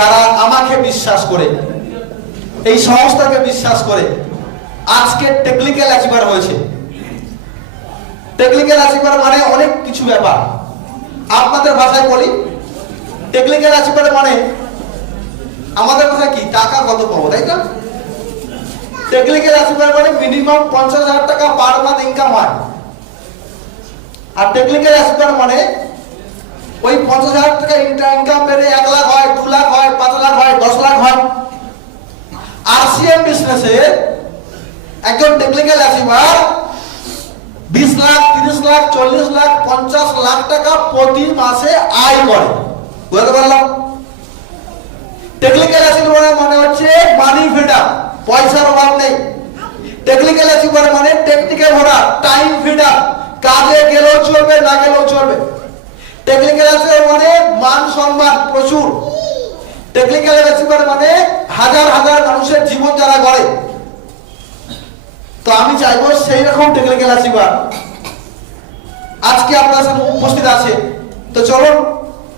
যারা আমাকে বিশ্বাস করে, এই সংস্থাকে বিশ্বাস করে আজকে টেকনিক্যাল অ্যাচিভার হয়েছে। টেকনিক্যাল অ্যাচিভার মানে অনেক কিছু ব্যাপার। আপনাদের ভাষায় বলি, টেকনিক্যাল অ্যাচিভার মানে আমাদের ভাষায় কি, টাকা কত পাবো, তাই না? টেকনিক্যাল অ্যাচিভার মানে মিনিমাম 50,000 টাকা পার মান্থ ইনকাম হয়। আর টেকনিক্যাল অ্যাচিভার মানে ওই 50,000 টাকা ইনকাম বেড়ে 1 লাখ হয়, 2 লাখ হয়, 5 লাখ হয়, 10 লাখ হয়। আরসিএম বিজনেসে একজন টেকনিক্যাল অ্যাচিভার 20 লাখ, 30 লাখ, 40 লাখ, 50 লাখ টাকা প্রতি মাসে আয় করে। বুঝতে পারলাম? টেকনিক্যাল অ্যাচিভার মানে হচ্ছে মানি ফ্রিডম, পয়সার অভাব নেই। টেকনিক্যাল অ্যাচিভার মানে টেকনিক্যাল ভরা, টাইম ফ্রিডম, কাজে গেলেও চলবে, না গেলেও চলবে। টেকনিক্যাল অ্যাচিভার মানে মান সম্মান প্রচুর। টেকনিক্যাল অ্যাচিভার মানে হাজার হাজার মানুষের জীবন যারা গড়ে। তো আমি চাইবো সেই রকম টেকনিক্যাল অ্যাচিভার আজকে আপনার সাথে উপস্থিত আছে। তো চলুন,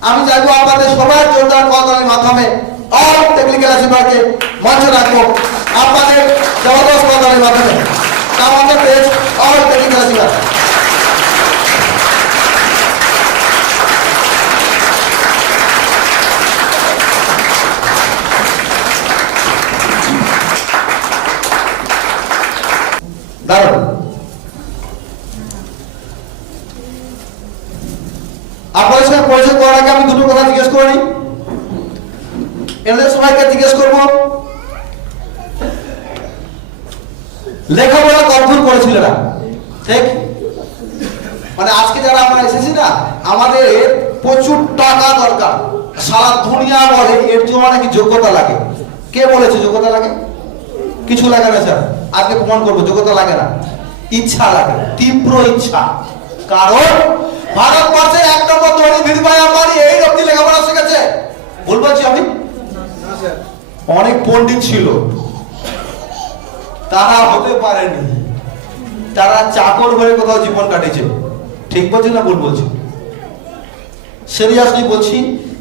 আমি চাইবো আপনাদের সবার জোরদার করতালির মাধ্যমে অল টেকনিক্যাল অ্যাচিভারকে মঞ্চে রাখবো। আপনাদের জবরদস্ত করতালির মাধ্যমে আমাদের পেজ অল টেকনিক্যাল অ্যাচিভার। দারুণ। আপনাদের সঙ্গে পরিচয় করার আগে আমি দুটো কথা জিজ্ঞেস করে নিই। এদের সবাইকে জিজ্ঞেস করবো, লেখাপড়া কতদূর করেছিল না? ঠিক মানে আজকে যারা আমরা এসেছি না, আমাদের প্রচুর টাকা দরকার। সারা দুনিয়া বলে এর জন্য নাকি যোগ্যতা লাগে। কে বলেছে যোগ্যতা লাগে? কিছু লাগে না স্যার, আজকে প্রমাণ করবো যোগ্যতা লাগে না, ইচ্ছা লাগে, তীব্র ইচ্ছা। কারণ ভারতবর্ষের 1 নম্বর ধনী ধীরভাই আম্বানি এই অবধি লেখাপড়া শিখেছে। ভুল বলছি আমি? অনেক পণ্ডিত ছিল, তারা হতে পারেনি, তারা চাকর হয়ে কোথাও জীবন কাটিয়েছে। ঠিক বলছি না ভুল বলছি? সিরিয়াসলি বলছি,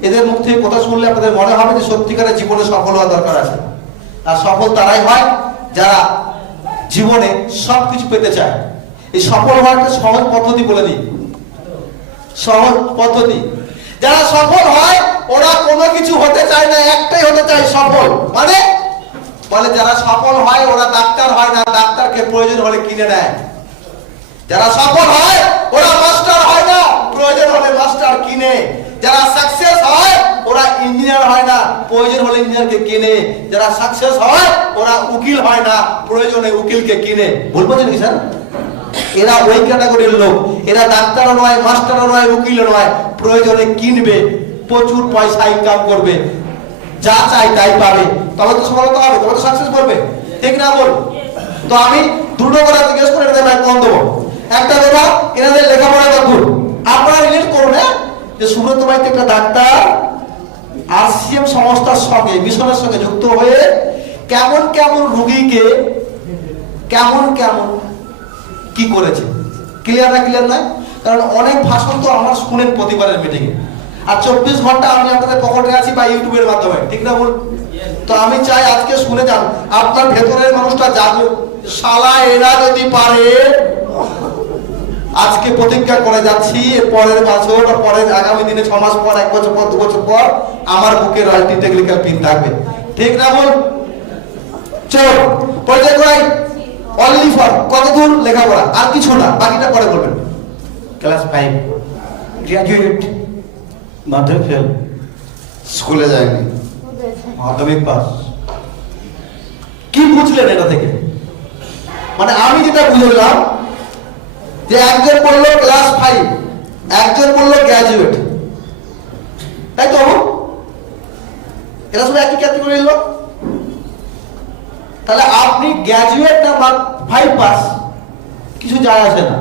এদের মুখ থেকে কথা শুনলে আপনাদের মনে হবে যে সত্যিকারের জীবনে সফল হওয়া দরকার আছে। আর সফল তারাই হয় যারা জীবনে সবকিছু পেতে চায়। এই সফল হওয়ার একটা সহজ পদ্ধতি বলে দিই, সহজ পদ্ধতি। যারা সফল হয় ওরা কোনো কিছু হতে চায় না, একটাই হতে চায় সফল। মানে বলে যারা সফল হয় ওরা ডাক্তার হয় না, ডাক্তারকে প্রয়োজন হলে কিনে নেয়। যারা সফল হয় ওরা মাস্টার হয় না, প্রয়োজন হলে মাস্টার কিনে। যারা সাকসেস হয় ওরা ইঞ্জিনিয়ার হয় না, প্রয়োজন হলে ইঞ্জিনিয়ারকে কিনে। যারা সাকসেস হয় ওরা উকিল হয় না, প্রয়োজনে উকিলকে কিনে। ভুল বলছেন কি স্যার? এরা ওই ক্যাটাগরির লোক। এরা ডাক্তারও নয়, মাস্টারও নয়, উকিলও নয়, প্রয়োজনে কিনবে, প্রচুর পয়সা ইনকাম করবে, যা চাই তাই পাবে। তবে তো সফলতা হবে, তবে তো সাকসেস করবে। ঠিক না বল? তো আমি দুটো কথা জিজ্ঞেস করে এটাতে আমি কম দেবো। একটা ব্যাপার, এনাদের লেখাপড়া কতদূর আপনারা রিলেট করুন। যে সুব্রত ভাই একটা ডাক্তার আরসিএম সংস্থার সঙ্গে, মিশনের সঙ্গে যুক্ত হয়ে কেমন কেমন রোগীকে কেমন কেমন কি করেছে। ক্লিয়ার না? ক্লিয়ার নয়? কারণ অনেক ভাষণ তো আমরা শুনেন প্রতিবারের মিটিং এ, আর 24 ঘন্টা আমি আপনাদের পকেটে আছি বা ইউটিউবের মাধ্যমে। ঠিক না বল? তো আমি চাই আজকে শুনে যান, আপনার ভেতরের মানুষটা জাগুক। শালা এরা যদি পারে, আজকে প্রতিজ্ঞা করে যাচ্ছি পরের বছর বা পরের আগামী দিনে 6 মাস পর, 1 বছর পর, 2 বছর পর আমার বুকে রয়্যালটি টেকনিক্যাল পিন থাকবে। ঠিক না বল? চল পরিচয় করাই। অনলি ফর কতদূর লেখাপড়া, আর কিছু না, বাকিটা পরে বলবেন। ক্লাস 5 গ্রাজুয়েট, মাধ্যমিক ফেল, স্কুলে যায়নি, মাধ্যমিক পাস। কি বুঝলেন এটা থেকে? মানে আমি যেটা বুঝলাম যে একজন বললো ক্লাস 5, একজন বললো গ্রাজুয়েট, তাই তো? এরা সব একই ক্যাটাগরির লোক। তাহলে আপনি গ্রাজুয়েট না 5 পাস, কিছু যায় আসে না।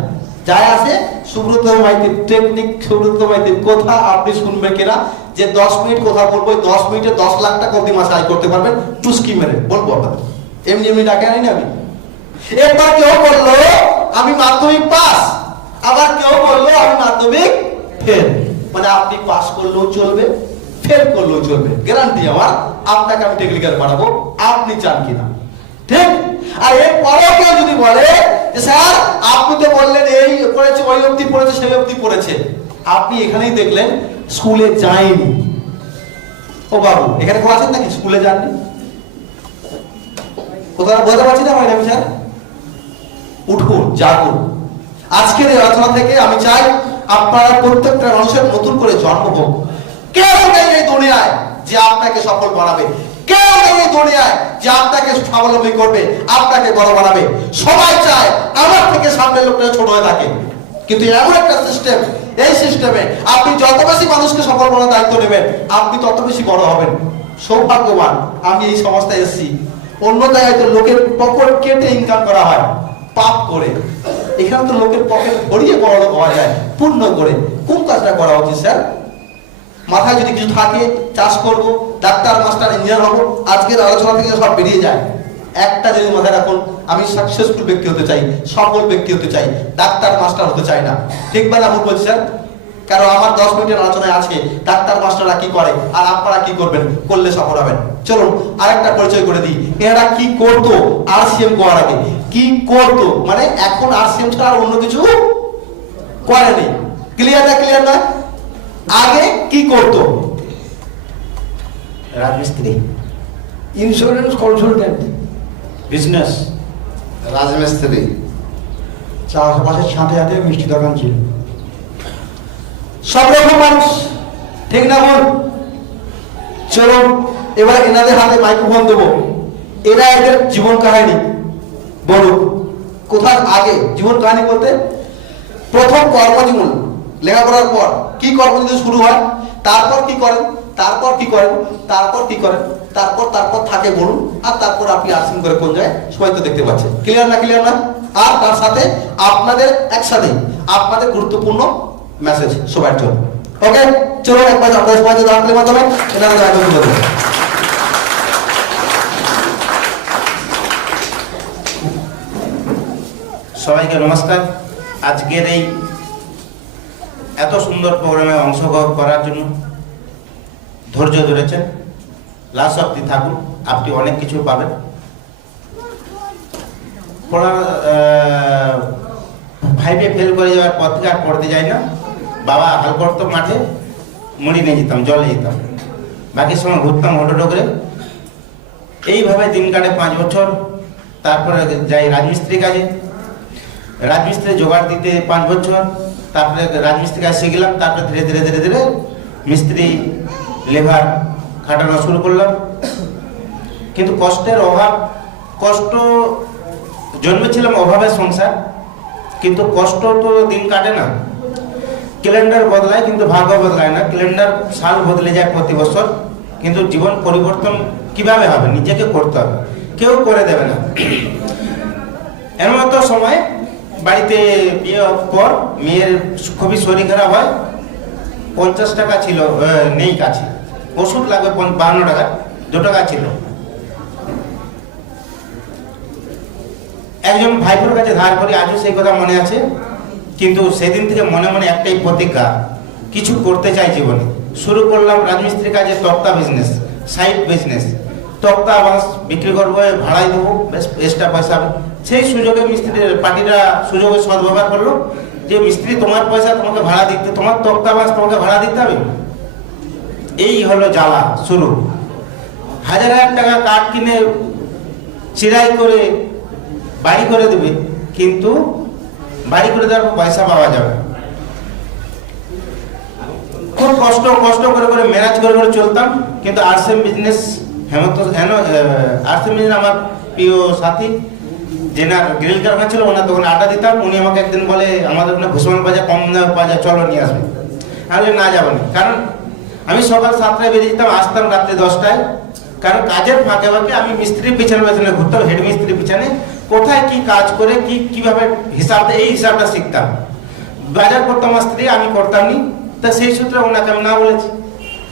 যায় আসে সুব্রত মাইতির টেকনিক, সুব্রত মাইতির কথা আপনি শুনবেন কিনা। যে 10 মিনিট কথা বলবো, 10 মিনিটে 10 লাখ টাকা অব্দি মাসে আয় করতে পারবেন, টুস্কি মেরে বলবো আপনাদের। এমনি এমনি ডাকে আনি না আমি। একবার কেউ বললো আমি মাধ্যমিক পাস, আবার কেউ বললো আমি মাধ্যমিক ফেল। মানে আপনি পাস করলেও চলবে, ফেল করলেও চলবে, গ্যারান্টি আমার। আপনাকে আমি টেকনিক্যাল বানাবো, আপনি চান কিনা, ঠিক? আর এর পরেও কেউ যদি বলে যে স্যার আপনি তো বললেন এই পড়েছে, ওই অবধি পড়েছে, সেই অবধি পড়েছে, আপনি এখানেই দেখলেন স্কুলে যায়নি। ও বাবু, এখানে কেউ আছেন নাকি স্কুলে যাননি? কোথাও বলতে পারছি না ম্যাডাম স্যার? উঠুন, জাগুন। আজকের এই আলোচনা থেকে আমি চাই আপনারা প্রত্যেকটা মানুষের নতুন করে জন্ম হোক। কেউ নেই এই দুনিয়ায় যে আপনাকে সফল বানাবে, কেউ নেই এই দুনিয়ায় যে আপনাকে স্বাবলম্বী করবে, আপনাকে বড় বানাবে। সবাই চায় আমার থেকে সামনের লোকটা ছোট হয়ে থাকে, কিন্তু এমন একটা সিস্টেম, এই সিস্টেমে আপনি যত বেশি মানুষকে সফল করার দায়িত্ব নেবেন, আপনি তত বেশি বড় হবেন। সৌভাগ্যবান আমি এই সংস্থায় এসেছি। অন্য জায়গায় তো লোকের পকেট কেটে ইনকাম করা হয়, পাপ করে। এখানে তো লোকের পকেট ভরিয়ে বড় লোক হওয়া যায় পূর্ণ করে। কোন কাজটা করা উচিত স্যার? মাথায় যদি কিছু থাকে, চাষ করব, ডাক্তার, মাস্টার, ইঞ্জিনিয়ার হবো, আজকের আলোচনা থেকে সব বেরিয়ে যায়। একটা যদি মাথায় রাখুন, আমি সাকসেসফুল ব্যক্তি হতে চাই, সফল ব্যক্তি হতে চাই, ডাক্তার মাস্টার হতে চাই না। ঠিক বা না ভুল বলছি স্যার? কারণ আমার 10 মিনিটের আলোচনায় আছে ডাক্তার মাস্টাররা কি করে আর আপনারা কি করবেন, করলে সফল হবেন। চলুন আরেকটা পরিচয় করে দিই, এরা কি করতো আরসিএম করার আগে। কি করতো মানে এখন আরসিএম ছাড়া আর অন্য কিছু করেনি। ক্লিয়ার না? ক্লিয়ার না? আগে কি করতো? রাজমিস্ত্রি, ইন্স্যুরেন্স কনসালটেন্ট, বিজনেস, রাজমিস্ত্রি, চাষবাসের ছাঁটে হাতে মিষ্টি দোকান ছিল। সব রকম মানুষ, ঠিক না বল? চলুন এবার এনাদের হাতে মাইক্রোফোন দেবো, এরা এদের জীবন কাহিনী বলুক। কোথায় আগে জীবন কাহিনী বলতে প্রথম কর্মজীবন, লেখাপড়ার পর কি কর্মজীবন শুরু হয়, তারপর কি করেন, তারপর কি করেন, তারপর কি করেন, তারপর তারপর থাকে বলুন। আর তারপর আপনি আসেন করে কোন জায়গায় সবাই তো দেখতে পাচ্ছে। ক্লিয়ার না? ক্লিয়ার না? আর তার সাথে আপনাদের একসাথে আপনাদের গুরুত্বপূর্ণ মেসেজ সবার জন্য। ওকে, চলুন একবার আপনাদের সবাই দাঁড়ানোর মাধ্যমে এনাদের আয়োজন করতে। সবাইকে নমস্কার। আজকের এই এত সুন্দর প্রোগ্রামে অংশগ্রহণ করার জন্য ধৈর্য ধরেছেন, লাস্ট অব্দি থাকুন, আপনি অনেক কিছু পাবেন। পড়া 5-এ ফেল করে যাওয়ার পর থেকে আর পড়তে যাই না। বাবা হাল করতো মাঠে, মুড়ি নিয়ে যেতাম, জলে যেতাম, বাকি সময় ঘুরতাম হোটো করে। এইভাবে দিন কাটে 5 বছর। তারপরে যাই রাজমিস্ত্রি কাজে, রাজমিস্ত্রি জোগাড় দিতে 5 বছর। তারপরে রাজমিস্ত্রি কাজ শিখলাম, তারপরে ধীরে ধীরে ধীরে ধীরে মিস্ত্রি লেবার খাটানো শুরু করলাম। কিন্তু কষ্টের অভাব, কষ্ট জন্মেছিলাম অভাবের সংসার, কিন্তু কষ্ট তো দিন কাটে না। ক্যালেন্ডার বদলায় কিন্তু ভাগ্য বদলায় না। ক্যালেন্ডার সাল বদলে যায় প্রতি বছর, কিন্তু জীবন পরিবর্তন কিভাবে হবে? নিজেকে করতে হবে, কেউ করে দেবে না। এর মতো সময় বাড়িতে বিয়ে পর মেয়ের খুবই শরীর খারাপ হয়। 50 টাকা ছিল নেই কাছে, ওষুধ লাগবে 52 টাকা, 2 টাকা ছিল। একজন ভাইপোর কাছে ধার করি, আজও সেই কথা মনে আছে। কিন্তু সেদিন থেকে মনে মনে একটাই প্রতিজ্ঞা, কিছু করতে চাই জীবনে। শুরু করলাম রাজমিস্ত্রি কাজে, তক্তা বিজনেস, সাইড বিজনেস। তক্তা বাঁশ বিক্রি করবো, ভাড়াই দেবো, বেশ এক্সট্রা পয়সা হবে। সেই সুযোগে মিস্ত্রি পার্টিরা সুযোগে সদ্ব্যবহার করলো যে মিস্ত্রি তোমার পয়সা তোমাকে ভাড়া দিতে, তোমার তক্তা বাঁশ তোমাকে ভাড়া দিতে হবে। এই হলো জ্বালা শুরু। 1000 টাকা কাঠ কিনে চিরাই করে বাড়ি করে দেবে, কিন্তু বাড়ি করে দেওয়ার পয়সা পাওয়া যাবে। খুব কষ্ট করে করে ম্যানেজ করে করে চলতাম। কিন্তু আরসিএম বিজনেস, আরসিএম বিজনেস আমার প্রিয় সাথী যেনার গ্রিল কারখানা ছিল, ওনার দোকানে আড্ডা দিতাম। উনি আমাকে একদিন বলে আমাদের ওখানে ভূষণ বাজার কম দামে পাওয়া যায়, চলো নিয়ে আসবে। আমি না যাবো না, কারণ আমি সকাল 7টায় বেরিয়ে যেতাম, আসতাম রাত্রে 10টায়। কারণ কাজের ফাঁকে ফাঁকে আমি মিস্ত্রির পিছনে পিছনে ঘুরতাম, হেড মিস্ত্রির পিছনে, কোথায় কি কাজ করে কিভাবে হিসাব দেয়, এই হিসাবটা শিখতাম। বাজার করতাম আমার স্ত্রী, আমি করতাম নি। তা সেই সূত্রে ওনাকে আমি না বলেছি।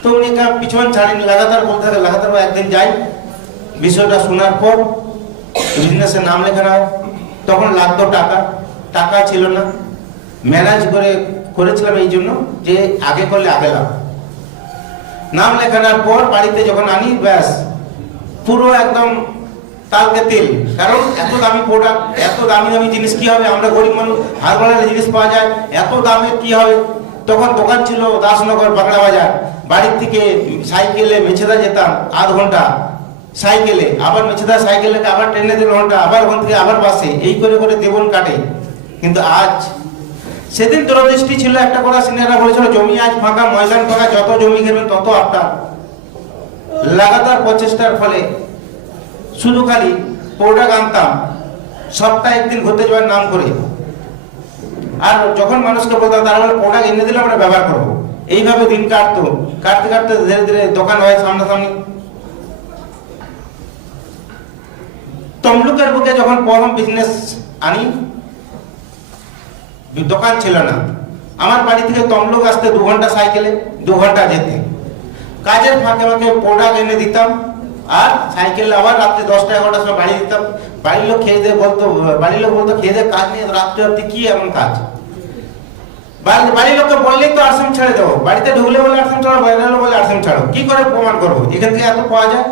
তো উনি পিছন ছাড়েনি, লাগাতার বলতে থাকে, লাগাতার একদিন যাই। বিষয়টা শোনার পর বিজনেসের নাম লেখানো হয়। তখন লাগতো টাকা ছিল না। ম্যানেজ করেছিলাম এই জন্য যে আগে করলে আগে লাভ। নাম লেখানোর পর বাড়িতে যখন আনি ব্যাস পুরো একদম তালকে তেল। কারণ এত দামি প্রোডাক্ট, এত দামি দামি জিনিস কি হবে, আমরা গরিব মানুষ হার বাড়ালে জিনিস পাওয়া যায়, এত দামের কি হবে। তখন দোকান ছিল দাসনগর বাগড়া বাজার, বাড়ির থেকে সাইকেলে মেছেদা যেতাম আধ ঘন্টা, সাইকেলে আবার মেছেদা সাইকেলে আবার ট্রেনে 1.5 ঘন্টা, আবার ওখান থেকে আবার বাসে, এই করে করে দেবন কাটে। কিন্তু আজ সেদিন দূরদৃষ্টি ছিল একটা কথা, সিনিয়ররা বলেছিল জমি আজ ফাঁকা, ময়দান ফাঁকা, যত জমি ঘেরবেন তত আপনার। লাগাতার প্রচেষ্টার ফলে শুধু খালি প্রোডাক্ট আনতাম সপ্তাহে একদিন ঘুরতে যাওয়ার নাম করে, আর যখন মানুষকে বলতাম তারা বলে প্রোডাক্ট এনে দিলে আমরা ব্যবহার করবো। এইভাবে দিন কাটতো, কাটতে কাটতে ধীরে ধীরে দোকান হয় সামনাসামনি। তমলুকের বুকে যখন প্রথম বিজনেস আনি, দোকান ছিল না, আমার বাড়ি থেকে তমলুক আসতে 2 ঘন্টা সাইকেলে, 2 ঘন্টা যেতে। কাজের ফাঁকে ফাঁকে প্রোডাক্ট এনে দিতাম, আর সাইকেলে আবার রাত্রে 10টা-11টার সময় বাড়ি দিতাম। বাড়ির লোক খেয়ে দিয়ে বলতো, বাড়ির লোক বলতো খেয়ে দিয়ে কাজ নিয়ে রাত্রে রাত্রে কি এমন কাজ। বাড়ির লোককে বললেই তো আরসেম ছেড়ে দেবো, বাড়িতে ঢুকলে বলে আরসেম ছাড়ো, বাইরে হলে বলে আরসেম ছাড়ো, কি করে প্রমাণ করবো এখান থেকে এত পাওয়া যায়।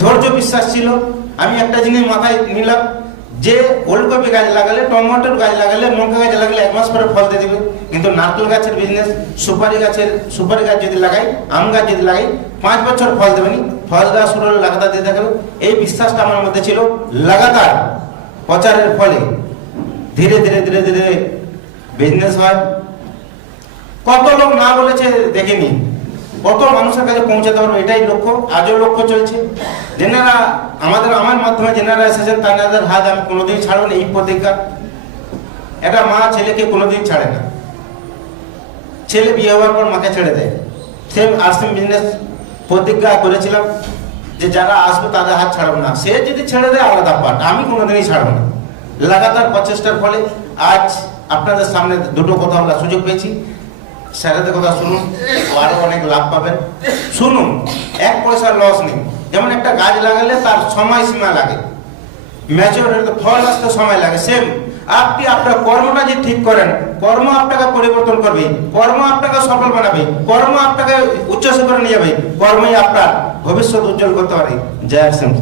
ধৈর্য বিশ্বাস ছিল। আমি একটা জিনিস মাথায় নিলাম যে ওলকপি গাছ লাগালে, টমেটোর গাছ লাগালে, লঙ্কা গাছ লাগালে 1 মাস পরে ফল দিয়ে দেবে। কিন্তু নারকেল গাছের বিজনেস, সুপারি গাছ যদি লাগাই, আম গাছ যদি লাগাই, 5 বছর ফল দেবেনি, ফল দেওয়া শুরু হলে লাগাতার দিতে থাকবে। এই বিশ্বাসটা আমার মধ্যে ছিল। লাগাতার প্রচারের ফলে ধীরে ধীরে ধীরে ধীরে বিজনেস হয়। কত লোক না বলেছে দেখেনি, কত মানুষের কাছে পৌঁছাতে পারবো, এটাই লক্ষ্য, আজও লক্ষ্য চলছে। যেনারা আমার মাধ্যমে যেনারা এসেছেন তাদের হাত আমি কোনোদিন ছাড়ব না, এই প্রতিজ্ঞা। এটা মা ছেলেকে কোনোদিন ছাড়ে না, ছেলে বিয়ে হওয়ার পর মাকে ছেড়ে দেয়। সেম আরসিএম বিজনেস প্রতিজ্ঞা করেছিলাম যে যারা আসবে তাদের হাত ছাড়ব না, সে যদি ছেড়ে দেয় আলাদা পাঠ, আমি কোনোদিনই ছাড়ব না। লাগাতার প্রচেষ্টার ফলে আজ আপনাদের সামনে দুটো কথা বলার সুযোগ পেয়েছি। স্যারেদের কথা শুনুন, আরো অনেক লাভ পাবেন। শুনুন, 1 পয়সার লস নেই। যেমন একটা গাছ লাগালে তার সময় সীমা লাগে, ম্যাচিউর ফল আসতে সময় লাগে। সেম আপনি আপনার কর্মটা যে ঠিক করেন, কর্ম আপনাকে পরিবর্তন করবে, কর্ম আপনাকে সফল বানাবে, কর্ম আপনাকে উচ্চ শিখরে নিয়ে যাবে, কর্মই আপনার ভবিষ্যৎ উজ্জ্বল করতে পারে। জয় আরসিএম।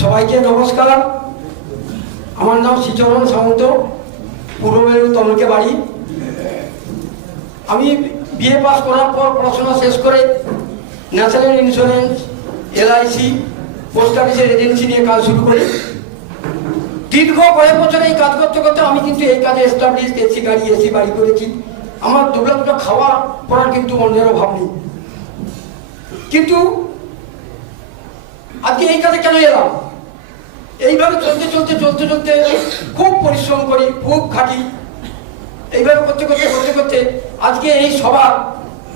সবাইকে নমস্কার। আমার নাম শ্রীচরণ সামন্ত, পূর্ব মেরু তমলুকে বাড়ি। আমি বিএ পাস করার পর পড়াশোনা শেষ করে ন্যাশনাল ইন্স্যুরেন্স, LIC, পোস্ট অফিসের এজেন্সি নিয়ে কাজ শুরু করি। দীর্ঘ কয়েক বছর এই কাজ করতে করতে আমি কিন্তু এই কাজে এস্টাবলিশ, এসি গাড়ি, এসি বাড়ি করেছি। আমার দুটো খাওয়া পড়ার কিন্তু অন্যের অভাব নেই। কিন্তু আজকে এই কাজে কেন এলাম? এইভাবে চলতে চলতে চলতে চলতে খুব পরিশ্রম করি, খুব খাটি। এইভাবে করতে করতে করতে করতে আজকে এই সবার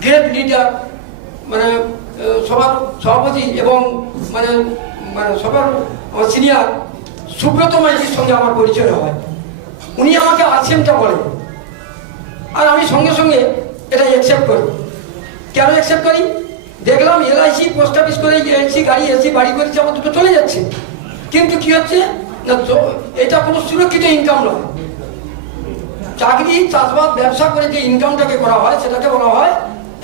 গ্রেট লিডার, মানে সবার সভাপতি এবং মানে মানে সবার আমার সিনিয়র সুব্রত মাইতির সঙ্গে আমার পরিচয় হয়। উনি আমাকে আরসিএমটা বলেন, আর আমি সঙ্গে সঙ্গে এটা অ্যাকসেপ্ট করি। কেন অ্যাকসেপ্ট করি? দেখলাম LIC, পোস্ট অফিস করে এসি গাড়ি, এসি বাড়ি করেছে, আমার দুটো চলে যাচ্ছে। কিন্তু কি হচ্ছে না, এটা কোনো সুরক্ষিত ইনকাম নয়। চাকরি, চাষবাস, ব্যবসা করে যে ইনকামটাকে করা হয় সেটাকে বলা হয়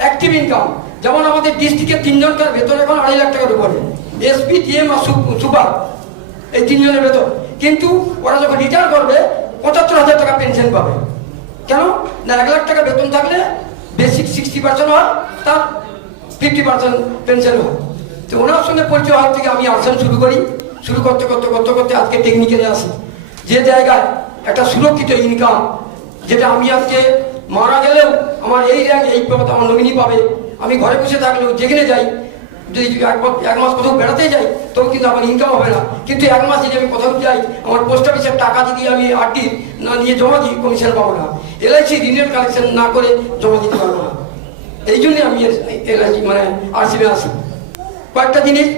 অ্যাক্টিভ ইনকাম। যেমন আমাদের ডিস্ট্রিক্টে 3 জনকার বেতন এখন 2.5 লাখ টাকার উপরে, SP, DM আর সুপার, এই 3 জনের বেতন। কিন্তু ওরা যখন রিটায়ার করবে 75,000 টাকা পেনশন পাবে। কেন না, 1 লাখ টাকা বেতন থাকলে বেসিক 60% হয়, তার 50% পেনশন হয়। তো ওনার সঙ্গে পরিচয় হওয়ার থেকে আমি আরসিএম শুরু করি। শুরু করতে করতে করতে করতে আজকে টেকনিক্যালে আসি, যে জায়গায় একটা সুরক্ষিত ইনকাম, যেটা আমি আজকে মারা গেলেও আমার এই র্যাঙ্ক, এই পদ আমার নমিনি পাবে। আমি ঘরে বসে থাকলেও যেখানে যাই, যদি 1 মাস কোথাও বেড়াতে যাই তবু কিন্তু আমার ইনকাম হবে না। কিন্তু 1 মাস যদি আমি কোথাও যাই, আমার পোস্ট অফিসের টাকা যদি আমি আরডি না নিয়ে জমা দিই, কমিশন পাবো না। LIC ঋণের কালেকশন না করে জমা দিতে পারবো না। এই জন্যে আমি LIC মানে আরসিএমে আসি। কয়েকটা জিনিস,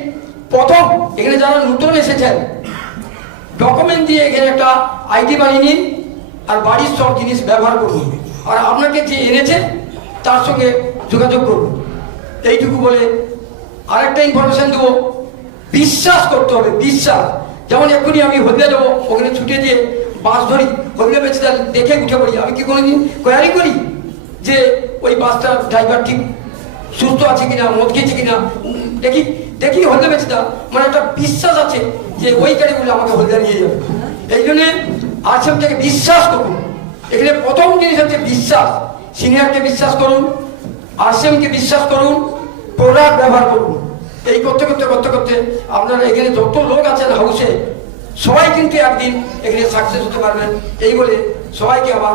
প্রথম এখানে যারা নতুন এসেছেন, ডকুমেন্ট দিয়ে এখানে একটা ID বানিয়ে নিন, আর বাড়ির সব জিনিস ব্যবহার করুন, আর আপনাকে যে এনেছে তার সঙ্গে যোগাযোগ করুন। এইটুকু বলে আরেকটা ইনফরমেশন দেবো, বিশ্বাস করতে হবে। বিশ্বাস, যেমন এক্ষুনি আমি হলদিয়া যাবো, ওখানে ছুটে দিয়ে বাস ধরি, হলদিয়া বেঁচে দেখে উঠে পড়ি। আমি কি কোনোদিন কোয়ারি করি যে ওই বাসটার ড্রাইভার ঠিক সুস্থ আছে কিনা, মদ খেয়েছে কিনা, দেখি দেখি হলদিয়া বেঁচে মানে একটা বিশ্বাস আছে যে ওই গাড়িগুলো আমাকে হলদিয়া নিয়ে যাবে। এই জন্যে আরসিএমটাকে বিশ্বাস করুন। এখানে প্রথম জিনিস হচ্ছে বিশ্বাস। সিনিয়রকে বিশ্বাস করুন, আরসিএমকে বিশ্বাস করুন, প্রোডাক্ট ব্যবহার করুন। এই করতে করতে করতে করতে আপনারা এখানে যত লোক আছেন হাউসে সবাই কিন্তু একদিন এখানে সাকসেস হতে পারবেন। এই বলে সবাইকে আমার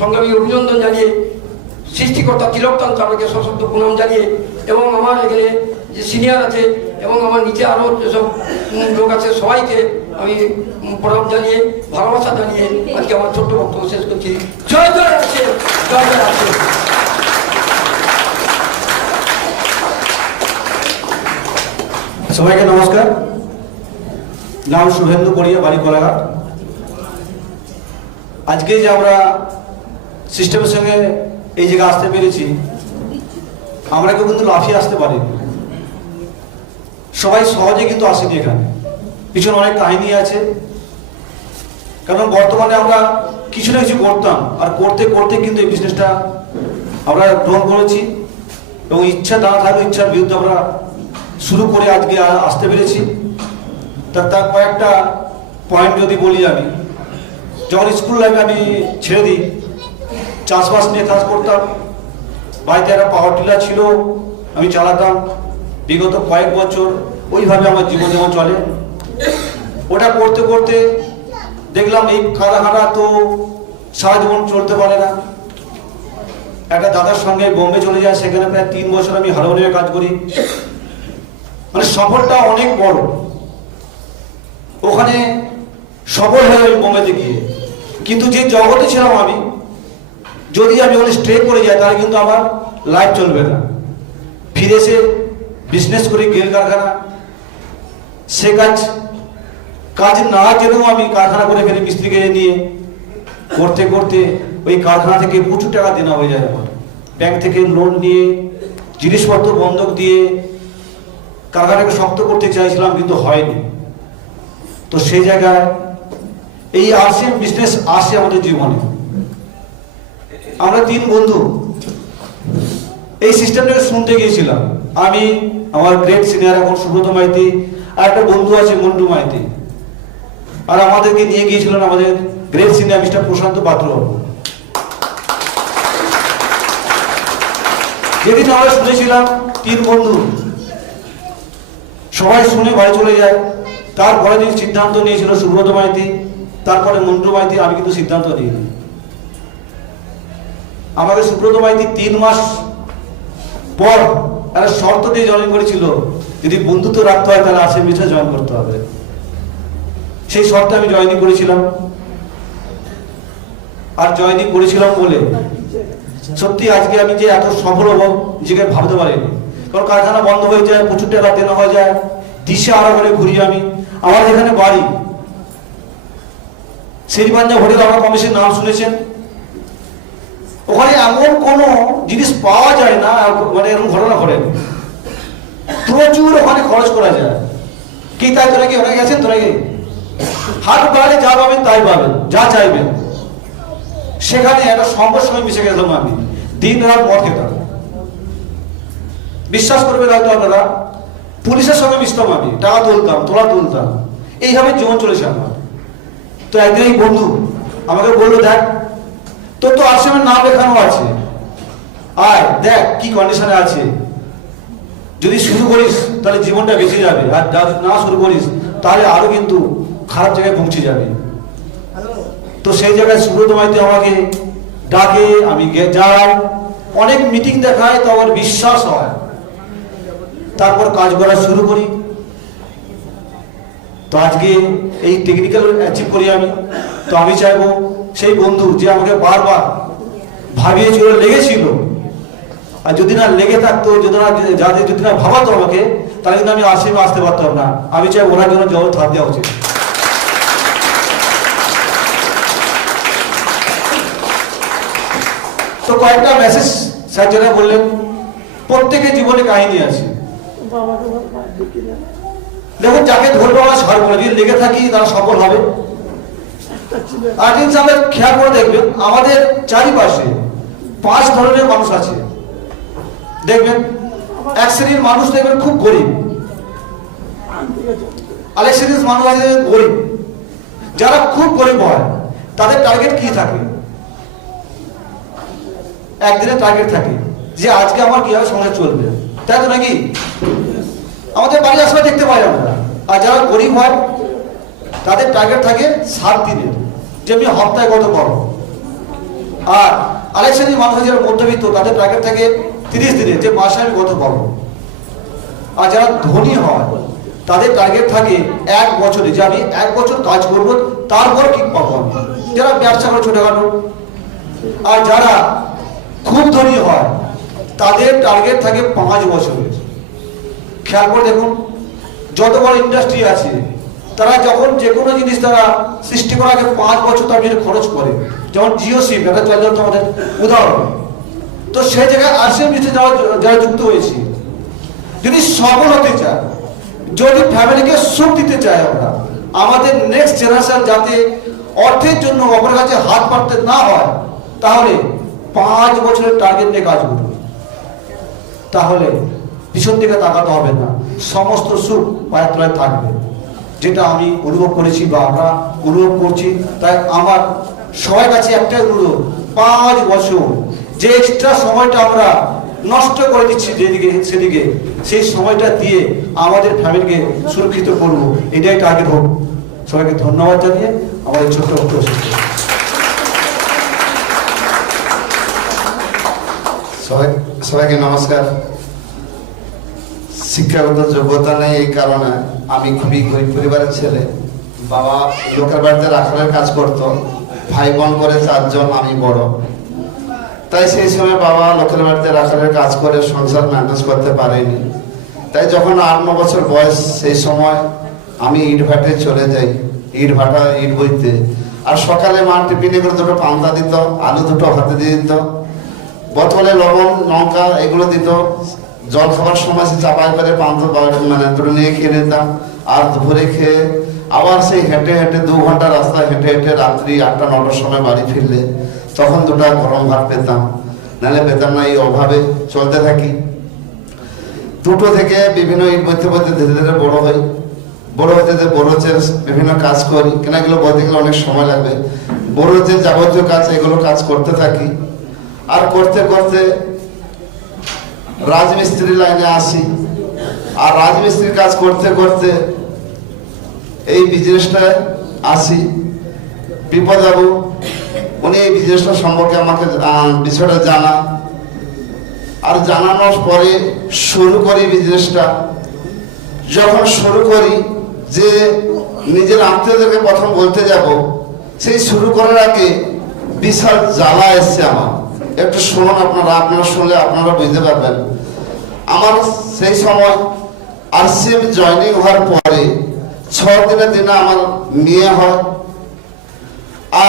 সংগ্রামী অভিনন্দন জানিয়ে, সৃষ্টিকর্তা তিলকতান চালকে সশব্দ প্রণাম জানিয়ে, এবং আমার এখানে যে সিনিয়র আছে এবং আমার নিচে আরও যেসব লোক আছে সবাইকে আমি প্রণাম জানিয়ে, ভালোবাসা জানিয়ে আজকে আমার ছোট্ট বক্তব্য শেষ করছি। জয় জয় আছে, জয় জয় আছে। সবাইকে নমস্কার। নাম শুভেন্দু পড়িয়া, বাড়ি কোলাঘাট। আজকে যে আমরা সিস্টেমের সঙ্গে এই জায়গায় আসতে পেরেছি, আমরা কেউ কিন্তু লাফিয়ে আসতে পারিনি। সবাই সহজে কিন্তু আসেনি। এখানে পিছনে অনেক কাহিনী আছে। কারণ বর্তমানে আমরা কিছু না কিছু করতাম, আর করতে করতে কিন্তু এই বিজনেসটা আমরা গ্রহণ করেছি, এবং ইচ্ছা না থাকলেও ইচ্ছার বিরুদ্ধে আমরা শুরু করে আজকে আসতে পেরেছি। তার কয়েকটা পয়েন্ট যদি বলি, আমি যখন স্কুল লাইফে আমি ছেড়ে দিই, চাষবাস নিয়ে কাজ করতাম। বাড়িতে একটা পাওয়ার টিলার ছিল, আমি চালাতাম বিগত কয়েক বছর। ওইভাবে আমার জীবন যেমন চলে, ওটা করতে করতে দেখলাম এই কারখানা তো সারা জীবন চলতে পারে না। একটা দাদার সঙ্গে বোম্বে চলে যায়, সেখানে প্রায় 3 বছর আমি হারমোনিয়ামে কাজ করি। মানে সফরটা অনেক বড়। ওখানে সফল হয়ে ওই বোম্বেতে গিয়ে, কিন্তু যে জগতে ছিলাম আমি, যদি আমি ওখানে স্টে করে যাই তাহলে কিন্তু আমার লাইফ চলবে না। ফিরে এসে বিজনেস করি, গেল কারখানা। সে কাজ না জেনেও আমি কারখানা করে ফেলি, মিস্ত্রিকে নিয়ে করতে করতে ওই কারখানা থেকে প্রচুর টাকা দেনা হয়ে যায় আমার। ব্যাংক থেকে লোন নিয়ে, জিনিসপত্র বন্ধক দিয়ে কারখানাকে শক্ত করতে চাইছিলাম, কিন্তু হয়নি। তো সেই জায়গায় এই আরসিএম বিজনেস আসে আমাদের জীবনে। আমরা 3 বন্ধু এই সিস্টেমটাকে শুনতে গিয়েছিলাম। আমি, আমার গ্রেট সিনিয়র এখন সুব্রত মাইতি, আর একটা বন্ধু আছে মন্টু মাইতি, আর আমাদেরকে নিয়ে গিয়েছিলেন আমাদের গ্রেট সিনিয়র মিস্টার প্রশান্ত পাত্র। যেদিন আমরা শুনেছিলাম 3 বন্ধু সবাই শুনে বাড়ি চলে যায়, তারপরে দিন সিদ্ধান্ত নিয়েছিল সুব্রত মাইতি, তারপরে মন্টু মাইতি। আমি কিন্তু সিদ্ধান্ত নিইনি। আমাকে সুব্রত মাইতি 3 মাস পর একটা শর্ত দিয়ে জয়েন করেছিল, যদি বন্ধুত্ব রাখতে হয় তাহলে আরসিএম বিজনেস জয়েন করতে হবে। সেই শর্তে আমি জয়েনিং করেছিলাম। আর জয়েনিং করেছিলাম বলে সত্যি আজকে আমি যে এত সফল হবো নিজেকে ভাবতে পারিনি। কারণ কারখানা বন্ধ হয়ে যায়, প্রচুর টাকা দেনা হয়ে যায়, দিশে আড়া করে ঘুরি আমি। আমার যেখানে বাড়ি শ্রীপাঞ্জা হোটেল, আমার কমিশন নাম শুনেছেন। ওখানে এমন কোনো জিনিস পাওয়া যায় না, মানে এরকম ঘটনা ঘটে। প্রচুর ওখানে খরচ করা যায়। কি তাই তোরা কি ওখানে গেছেন? তোরা কি হাট বাড়ি যা পাবেন তাই পাবেন, যা চাইবেন। সেখানে একটা সম্পর্কের সঙ্গে মিশে গেছিলাম আমি। দিন রাত মদ খেতাম। বিশ্বাস করবেন হয়তো আপনারা, পুলিশের সঙ্গে মিশতাম আমি, টাকা তুলতাম, তোলা তুলতাম। এইভাবে জীবন চলেছে আমার। তো একদিন এই বন্ধু আমাকে বললো, দেখ তোর তো আরসিএমের নাম লেখানো আছে, আয় দেখ কি কন্ডিশনে আছে। যদি শুরু করিস তাহলে জীবনটা বেঁচে যাবে, আর না শুরু করিস তাহলে আরো কিন্তু খারাপ জায়গায় পৌঁছে যাবে। তো সেই জায়গায় সুব্রত মাইতি আমাকে ডাকে, আমি যাই, অনেক মিটিং দেখায়, তো আমার বিশ্বাস হয়। তারপর কাজ করা শুরু করি। তো আজকে এই টেকনিক্যাল অ্যাচিভ করি আমি। তো আমি চাইবো সেই বন্ধু যে আমাকে বারবার ভাবিয়েছিল, লেগেছিল, আর যদি না লেগে থাকতো, যদি না ভাবাতো আমাকে, তাহলে কিন্তু আমি আরসিএমে আসতে পারতাম না। আমি চাই ওনার জন্য জবাব হাত দেওয়া উচিত। তো কয়েকটা মেসেজ স্যার যেটা বললেন, প্রত্যেকের জীবনে কাহিনী আছে। দেখুন, যাকে ধরবো আমরা ছাড়বো না, যদি লেগে থাকি তারা সফল হবে। আর জিনিস আমরা খেয়াল করে দেখবেন, আমাদের চারিপাশে 5 ধরনের মানুষ আছে। দেখবেন, এক শ্রেণীর মানুষ দেখবেন খুব গরিব, আরেক শ্রেণীর মানুষ আছে গরিব। যারা খুব গরিব হয় তাদের টার্গেট কি থাকে? একদিনের টার্গেট থাকে যে আজকে আমার কিভাবে সংসার চলবে, তাই তো নাকি? আমাদের বাড়ির আশপাশে দেখতে পাই আমরা। আর যারা গরিব হয় তাদের টার্গেট থাকে 7 দিনের, যে আমি হপ্তায় কত পাবো। আর আরেক শ্রেণীর মানুষ যারা মধ্যবিত্ত, তাদের টার্গেট থাকে 30 দিনের, যে মাসে আমি কত পাবো। আর যারা ধনী হয় তাদের টার্গেট থাকে 1 বছরে, যে আমি 1 বছর কাজ করবো, তারপর কি পাবো আমি। যারা ব্যবসা করে ছোটখাটো। আর যারা খুব ধনী হয় তাদের টার্গেট থাকে 5 বছরের। খেয়াল করে দেখুন, যত বড় ইন্ডাস্ট্রি আছে তারা যখন যে কোনো জিনিস তারা সৃষ্টি করার আগে 5 বছর তার জন্য খরচ করে। যেমন জিও সিম, এটা চলে আমাদের উদাহরণ। তো সেই জায়গায় আরসিএম যারা যুক্ত হয়েছে, যদি সফল হতে চায়, যদি ফ্যামিলিকে সুখ দিতে চাই আমরা, আমাদের নেক্সট জেনারেশন যাতে অর্থের জন্য অপরের কাছে হাত পাততে না হয়, তাহলে 5 বছরের টার্গেট নিয়ে কাজ করবে। তাহলে পিছন দিকে তাকাতে হবে না, সমস্ত সুখ পায়ের তলায় থাকবে। যেটা আমি অনুভব করেছি বা আমরা অনুভব করছি। তাই আমার সবার কাছে একটাই অনুরোধ, 5 বছর যে এক্সট্রা সময়টা আমরা নষ্ট করে দিচ্ছি যেদিকে সেদিকে, সেই সময়টা দিয়ে আমাদের ফ্যামিলিকে সুরক্ষিত করব, এটাই টার্গেট হোক। সবাইকে ধন্যবাদ জানিয়ে আমাদের ছোট্ট বক্তব্য শেষ করছি। সবাইকে নমস্কার। শিক্ষাগত যোগ্যতা নেই, এই কারণে আমি খুবই গরিব পরিবারের ছেলে। বাবা লোকের বাড়িতে রাখালের কাজ করত, ভাই বোন করে 4 জন, আমি বড়। তাই সেই সময় বাবা লোকের বাড়িতে রাখালের কাজ করে সংসার ম্যানেজ করতে পারেনি। তাই যখন 8-9 বছর বয়স, সেই সময় আমি ইট ভাটে চলে যাই, ইট ভাটা ইট বইতে। আর সকালে মা টিফিনে করে 2টো পান্তা দিত, আলু 2টো হাতে দিয়ে দিত, বোতলে লবণ লঙ্কা এগুলো দিত। জল খাবার সময় সে চাপাই করে পান্তা মানে 2টো নিয়ে খেয়ে নিতাম। আর দুপুরে খেয়ে আবার সেই হেঁটে হেঁটে 2 ঘন্টা রাস্তা হেঁটে হেঁটে রাত্রি 8টা-9টার সময় বাড়ি ফিরলে তখন 2টা গরম ভাত পেতাম, নাহলে পেতাম না। এই অভাবে চলতে থাকি। 2টো থেকে বিভিন্ন ইট বইতে বইতে ধীরে ধীরে বড় হই। বড় হতে বড়োচের বিভিন্ন কাজ করি, কেন এগুলো বলতে গেলে অনেক সময় লাগবে। বড়োচের যাবতীয় কাজ, এগুলো কাজ করতে থাকি। আর করতে করতে রাজমিস্ত্রি লাইনে আসি। আর রাজমিস্ত্রির কাজ করতে করতে এই বিজনেসটায় আসি। বিপদবাবু উনি এই বিজনেসটা সম্পর্কে আমাকে বিষয়টা জানা, আর জানানোর পরে শুরু করি বিজনেসটা। যখন শুরু করি, যে নিজের আত্মীয়দেরকে প্রথম বলতে যাব, সেই শুরু করার আগে বিশাল জ্বালা এসছে আমার। একটু শুনুন আপনারা শুনলে আপনারা বুঝতে পারবেন। আমার সেই সময় আরসিএম জয়েনিং হওয়ার পরে 6 দিনের দিনে আমার মেয়ে হয়,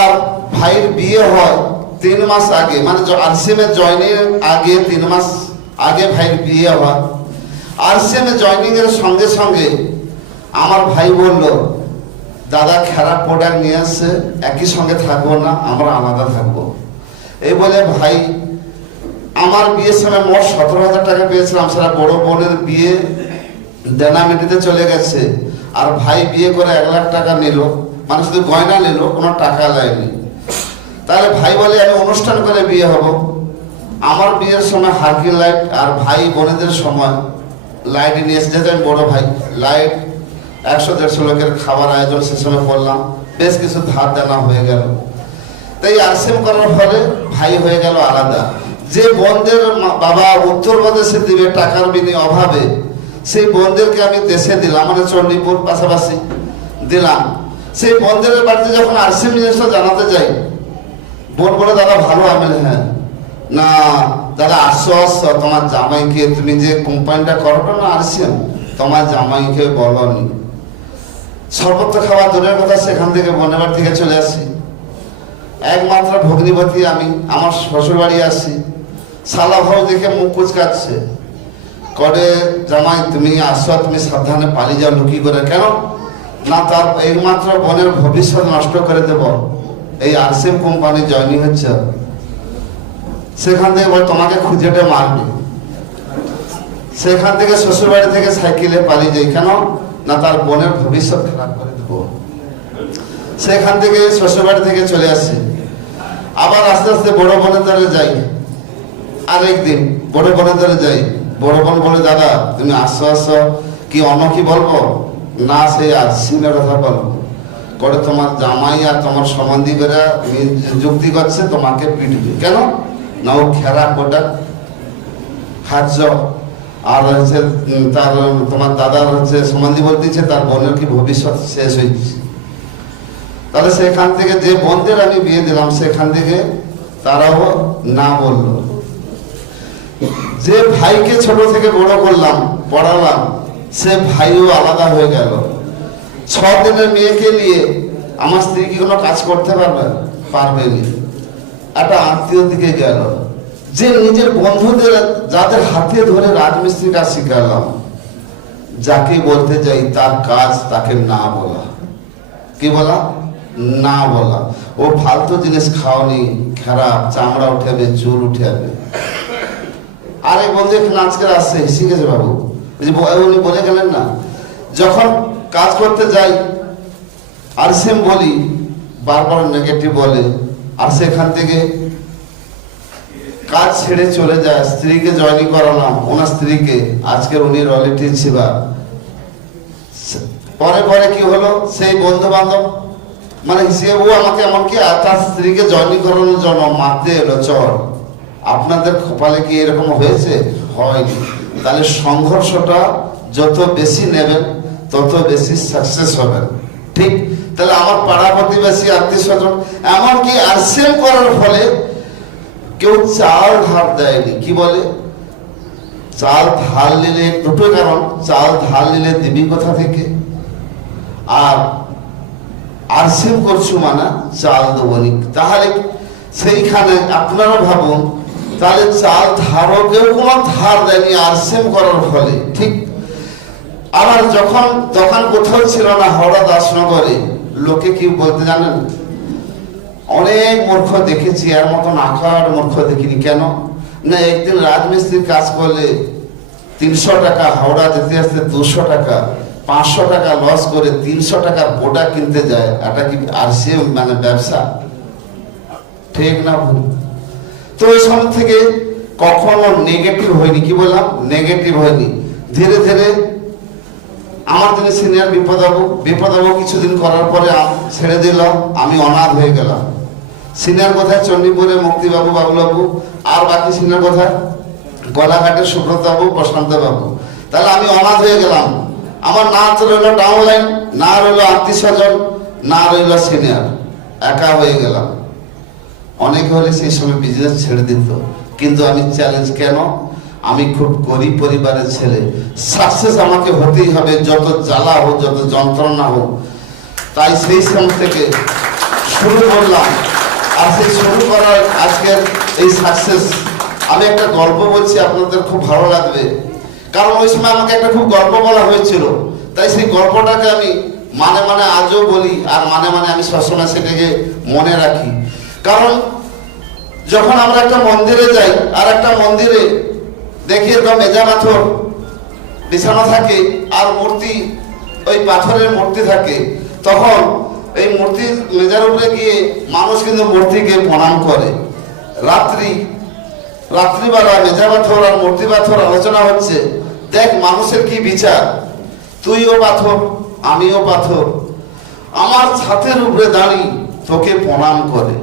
আর ভাইয়ের বিয়ে হয় 3 মাস আগে। মানে আরসিএম এর জয়েনিং আগে 3 মাস আগে ভাইয়ের বিয়ে হয়। আরসিএম এর জয়েনিং এর সঙ্গে সঙ্গে আমার ভাই বলল, দাদা খারাপ প্রোডাক্ট নিয়ে আসছে, একই সঙ্গে থাকবো না, আমরা আলাদা থাকবো। এই বলে ভাই, আমার বিয়ের সময় মোট 17,000 টাকা পেয়েছিলাম। সেটা বড় বোনের বিয়ে দেনামিটিতে চলে গেছে। আর ভাই বিয়ে করে 1 লাখ টাকা নিল, মানে শুধু গয়না নিল, কোনো টাকা নেয়নি। তাহলে ভাই বলে আমি অনুষ্ঠান করে বিয়ে হব। আমার বিয়ের সময় হারকিন লাইট, আর ভাই বোনেদের সময় লাইট নিয়ে এসে, যেহেতু আমি বড় ভাই, লাইট 100-150 লোকের খাবার আয়োজন সে সময় করলাম। বেশ কিছু ধার দেনা হয়ে গেল। তাই আরসিএম করার ফলে ভাই হয়ে গেল আলাদা। যে বোনদের বাবা উত্তরপ্রদেশে দিবে টাকার বিনিময়ে অভাবে, সেই বোনদেরকে আমি দেশে দিলাম, মানে চণ্ডীপুর পাশাপাশি দিলাম। সেই বোনদের বাড়িতে যখন আরসিএম জিনিসটা জানাতে যাই, বোন বলে, দাদা ভালো। আমি হ্যাঁ, না দাদা 800 তোমার জামাইকে, তুমি যে কোম্পানিটা করো না আরসিএম, তোমার জামাইকে বলনি। সর্বত্র খাওয়া দূরের কথা, সেখান থেকে বোনের বাড়ি থেকে চলে আসি। একমাত্র ভগ্নিপতি আমি, আমার শ্বশুর বাড়ি আসি। শালা ভাও দেখে মুখ কুচকাচ্ছে। করে জামাই তুমি আসো, তুমি সাবধানে পালিয়ে যাও লুকিয়ে করে। কেন না, তার একমাত্র বোনের ভবিষ্যৎ নষ্ট করে দেব। এই আরসিএম কোম্পানি জয়নিং হচ্ছে, সেখান থেকে বলে তোমাকে খুঁজেটে মারবে। সেখান থেকে শ্বশুরবাড়ি থেকে সাইকেলে পালিয়ে যাই। কেন না, তার বোনের ভবিষ্যৎ খারাপ করে দেব। সেখান থেকে শ্বশুরবাড়ি থেকে চলে আসি। আবার আস্তে আস্তে বড় বোনের দ্বারে যাই। আরেকদিন বড় বোনের দ্বারে যাই। বড় বোন বলে দাদা তুমি আসো আসো, কি অন্য কি বলবো না, সেই আরসিএমের কথা বলবো। করে তোমার জামাই আর তোমার সম্বন্ধী করে যুক্তি করছে, তোমাকে পিটবে। কেন না, ও খেরা কোটা খাদ্য আর হচ্ছে তার তোমার দাদার হচ্ছে সম্বন্ধী বলতেছে তার বোনের কি ভবিষ্যৎ শেষ হয়েছে। তাহলে সেখান থেকে যে বোনদের আমি বিয়ে দিলাম সেখান থেকে তারাও না বললো। যে ভাইকে ছোট থেকে বড় করলাম পড়ালাম, সে ভাইও আলাদা হয়ে গেল। 6 দিনের মেয়েকে নিয়ে আমার স্ত্রী কি কোনো কাজ করতে পারবেনি। একটা আত্মীয় দিকে গেল, যে নিজের বন্ধুদের যাদের হাতে ধরে রাজমিস্ত্রির কাজ শিখালাম, যাকে বলতে যাই তার কাজ তাকে না বলা। কি বলা? না বলা। ও ফালতু জিনিস খাওয়ানি, খারাপ, চামড়া উঠেবে, চুল উঠেবে। আরেক বন্ধু এখানে আজকে আসছে, শিখেছে বাবু, উনি বলে গেলেন না, যখন কাজ করতে যাই আরসিএম বলি, বারবার নেগেটিভ বলে, আর সেখান থেকে কাজ ছেড়ে চলে যায়। স্ত্রীকে জয়েনিং করালাম, ওনার স্ত্রীকে, আজকের উনি রিলেটিভ ছিল। পরে পরে কি হলো, সেই বন্ধু বান্ধব মানে হিসেবে ও আমাকে এমনকি তার স্ত্রীকে জয়েনিং করানোর জন্য মারতে এলো। চল, আপনাদের কপালে কি এরকম হয়েছে? হয়নি। তাহলে সংঘর্ষটা যত বেশি নেবেন তত বেশি সাকসেস হবেন। ঠিক? তাহলে আমার পাড়া প্রতিবেশী, আত্মীয় স্বজন, এমনকি আরসিএম করার ফলে কেউ চাল ধার দেয়নি। কি বলে? চাল ধার নিলে দুটো কারণ, চাল ধার নিলে দিবি কোথা থেকে, আর আরসিএম করছো মানে চাল দেবনি। তাহলে সেইখানে আপনারা ভাবুন, তাহলে চাল ধারকেও কোনো ধার দেয়নি আরসিএম করার ফলে। ঠিক? আবার যখন দোকান কোথাও ছিল না হাওড়া দাসনগরে, লোকে কি বলতে জানেন? অনেক মূর্খ দেখেছি, এর মতন আকার মূর্খ দেখিনি। কেন না, একদিন রাজমিস্ত্রির কাজ করলে 300 টাকা, হাওড়া যেতে আসতে 200 টাকা, 500 টাকা লস করে 300 টাকার বোটা কিনতে যায়। এটা কি আরসিএম মানে ব্যবসা? ঠিক না ভুল? তো ওই সময় থেকে কখনো নেগেটিভ হয়নি। কি বললাম? নেগেটিভ হয়নি। ধীরে ধীরে আমার যিনি সিনিয়র বিপদবাবু কিছুদিন করার পরে ছেড়ে দিল, আমি অনাথ হয়ে গেলাম। সিনিয়র কোথায়? চণ্ডীপুরে মুক্তিবাবু, বাবুবাবু। আর বাকি সিনিয়র কোথায়? গলাঘাটের সুব্রত বাবু, প্রশান্ত বাবু। তাহলে আমি অনাথ হয়ে গেলাম। আমার না রইল ডাউনলাইন, না রইল আত্মীয় স্বজন, না রইল সিনিয়র, একা হয়ে গেলাম। অনেকে হলে সেই সময় বিজনেস ছেড়ে দিত, কিন্তু আমি চ্যালেঞ্জ। কেন? আমি খুব গরিব পরিবারের ছেলে, সাকসেস আমাকে হতেই হবে, যত জ্বালা হোক, যত যন্ত্রণা হোক। তাই সেই সময় থেকে শুরু করলাম। আর সেই শুরু করার আজকের এই সাকসেস। আমি একটা গল্প বলছি, আপনাদের খুব ভালো লাগবে, কারণ ওই সময় আমাকে একটা খুব গল্প বলা হয়েছিল। তাই সেই গল্পটাকে আমি মানে মানে আজও বলি, আর মানে মানে আমি সবসময় সেটাকে মনে রাখি। কারণ যখন আমরা একটা মন্দিরে যাই, আর একটা মন্দিরে দেখি এরকম মেজা পাথর বিছানো থাকে, আর মূর্তি, ওই পাথরের মূর্তি থাকে, তখন এই মূর্তির মেজার উপরে গিয়ে মানুষ কিন্তু মূর্তিকে প্রণাম করে। রাত্রিবেলা মেজা পাথর আর মূর্তি পাথর আলোচনা হচ্ছে। দেখ মানুষের কি বিচার, তুইও পাথর আমিও পাথর, আমার ছাতের উপরে দাঁড়িয়ে তোকে প্রণাম করে।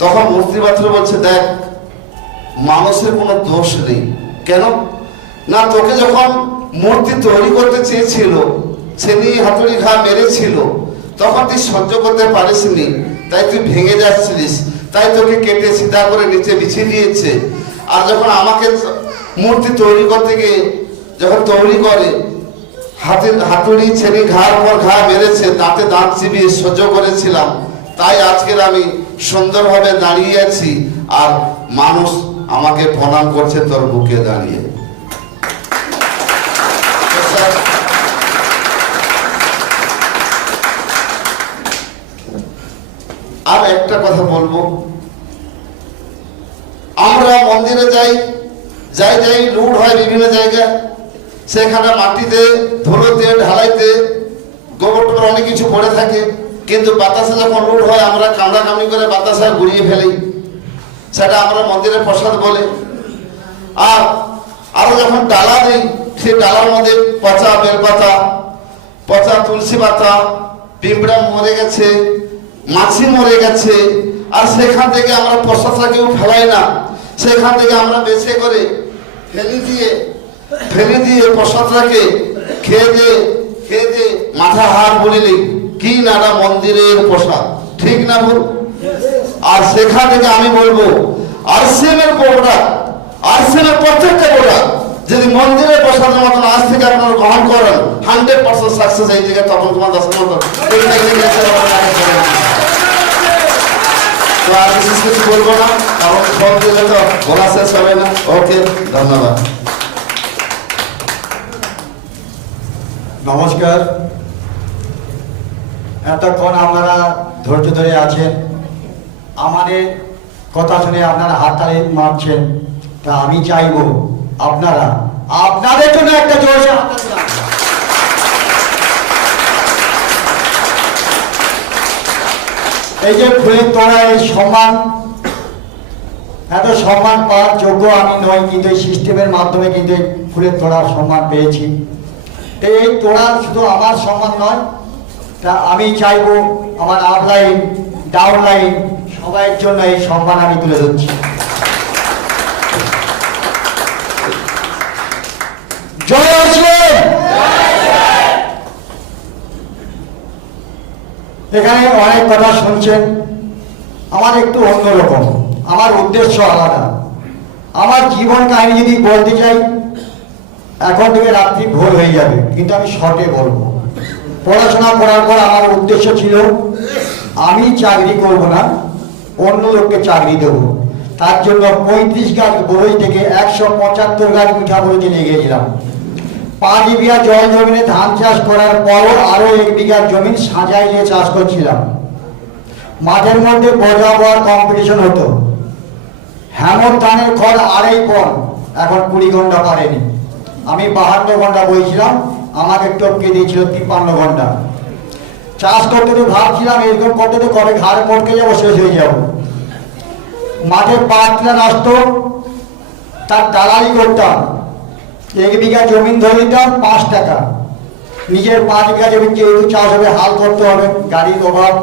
তখন মূর্তি পাথর বলছে, দেখ মানুষের কোনো দোষ নেই। কেন না, তোকে যখন মূর্তি তৈরি করতে চেয়েছিল, সে নিয়ে হাতুড়ি ঘা মেরেছিল, তখন তুই সহ্য করতে পারিসনি, তাই তুই ভেঙে যাচ্ছিলিস, তাই তোকে কেটে সিধা করে নিচে বিছিয়ে দিয়েছে। আর যখন আমাকে মূর্তি তৈরি করতে গিয়ে যখন তৈরি করে হাতুড়ি ছেড়ে ঘাড় পর ঘা মেরেছে, দাঁতে দাঁত চিবিয়ে সহ্য করেছিলাম, তাই আজকের আমি সুন্দরভাবে দাঁড়িয়ে আছি, আর মানুষ আমাকে প্রণাম করছে তোর বুকে দাঁড়িয়ে। আরেকটা কথা বলবো, আমরা মন্দিরে যাই লুট হয় বিভিন্ন জায়গায়, সেখানে মাটিতে, ধুলোতে, ঢালাইতে গোবর টোবর অনেক কিছু পড়ে থাকে, কিন্তু বাতাসে যখন লুট হয় আমরা কামড়া কামড়ি করে বাতাসে গুড়িয়ে ফেলি, সেটা আমরা মন্দিরের প্রসাদ বলে। আর আরো যখন ডালা দিই, সেই ডালার মধ্যে পচা বেলপাতা, পচা তুলসী পাতা, পিঁপড়া মরে গেছে, মাছি মরে গেছে, আর সেখান থেকে আমরা প্রসাদটা কেউ ফেলাই না, সেখান থেকে আমরা বেছে করে ফেলে দিয়ে প্রসাদটাকে খেয়ে দিয়ে মাথা হাত বলিলি কি নাটা মন্দিরের প্রসাদ, ঠিক না বল? আর সেখান থেকে আমি বলবো আরসিএমের প্রত্যেকটা প্রোডাক্ট যদি মন্দিরের প্রসাদের মতন আজ থেকে আপনারা গ্রহণ করেন, 100% সাকসেস এই জায়গায়, তখন তোমার দশের মতো তো আর বিশেষ কিছু বলবো না, কারণ সব দিলে তো বলা শেষ হবে না। ওকে, ধন্যবাদ। নমস্কার। এতক্ষণ আপনারা ধৈর্য ধরে আছেন, আমাদের কথা শুনে আপনারা হাততালি মারছেন, তা আমি চাইবো আপনারা আপনাদের জন্য একটা জোরসে হাততালি দাও। এই যে ফুলের তোড়া, এই সম্মান, এত সম্মান পাওয়ার যোগ্য আমি নই, কিন্তু এই সিস্টেমের মাধ্যমে কিন্তু এই ফুলের তোড়ার সম্মান পেয়েছি। তো এই তোড়া শুধু আমার সম্মান নয়, তা আমি চাইবো আমার আপলাইন, ডাউনলাইন সবাইয়ের জন্য এই সম্মান আমি তুলে ধরছি। জয় আসবেন। এখানে অনেক কথা শুনছেন, আমার একটু অন্যরকম, আমার উদ্দেশ্য আলাদা। আমার জীবন কাহিনী যদি বলতে চাই এখন থেকে রাত্রি ভোর হয়ে যাবে, কিন্তু আমি শর্টে বলবো। পড়াশোনা করার পর আমার উদ্দেশ্য ছিল আমি চাকরি করব না, অন্য লোককে চাকরি দেবো। তার জন্য 35 গাছ বরই থেকে 175 গাছ মিঠা বরইতে নিয়ে গিয়েছিলাম। 5 বিঘা জল জমিনে ধান চাষ করার পরও আরো 1 বিঘা জমি সাজাই নিয়ে চাষ করছিলাম। মাঠের মধ্যে বজাবর কম্পিটিশন হতো। হেমর ধানের খড় 2.5 পন, এখন 20 ঘন্টা পারেনি। আমি 52 ঘন্টা বইছিলাম, আমাকে টপকে দিয়েছিল 53 ঘন্টা। চাষ করতে তো ভাবছিলাম এরকম করতে তো কবে ঘাড় মটকে যাবো, শেষ হয়ে যাব। মাঠে পাটলার আসতো, তার দালালি করতাম। 1 বিঘা জমি ধরে দিতাম 5 টাকা। নিজের 5 বিঘা জমি যেহেতু চাষ হবে, হাল করতে হবে, গাড়ির অভাব,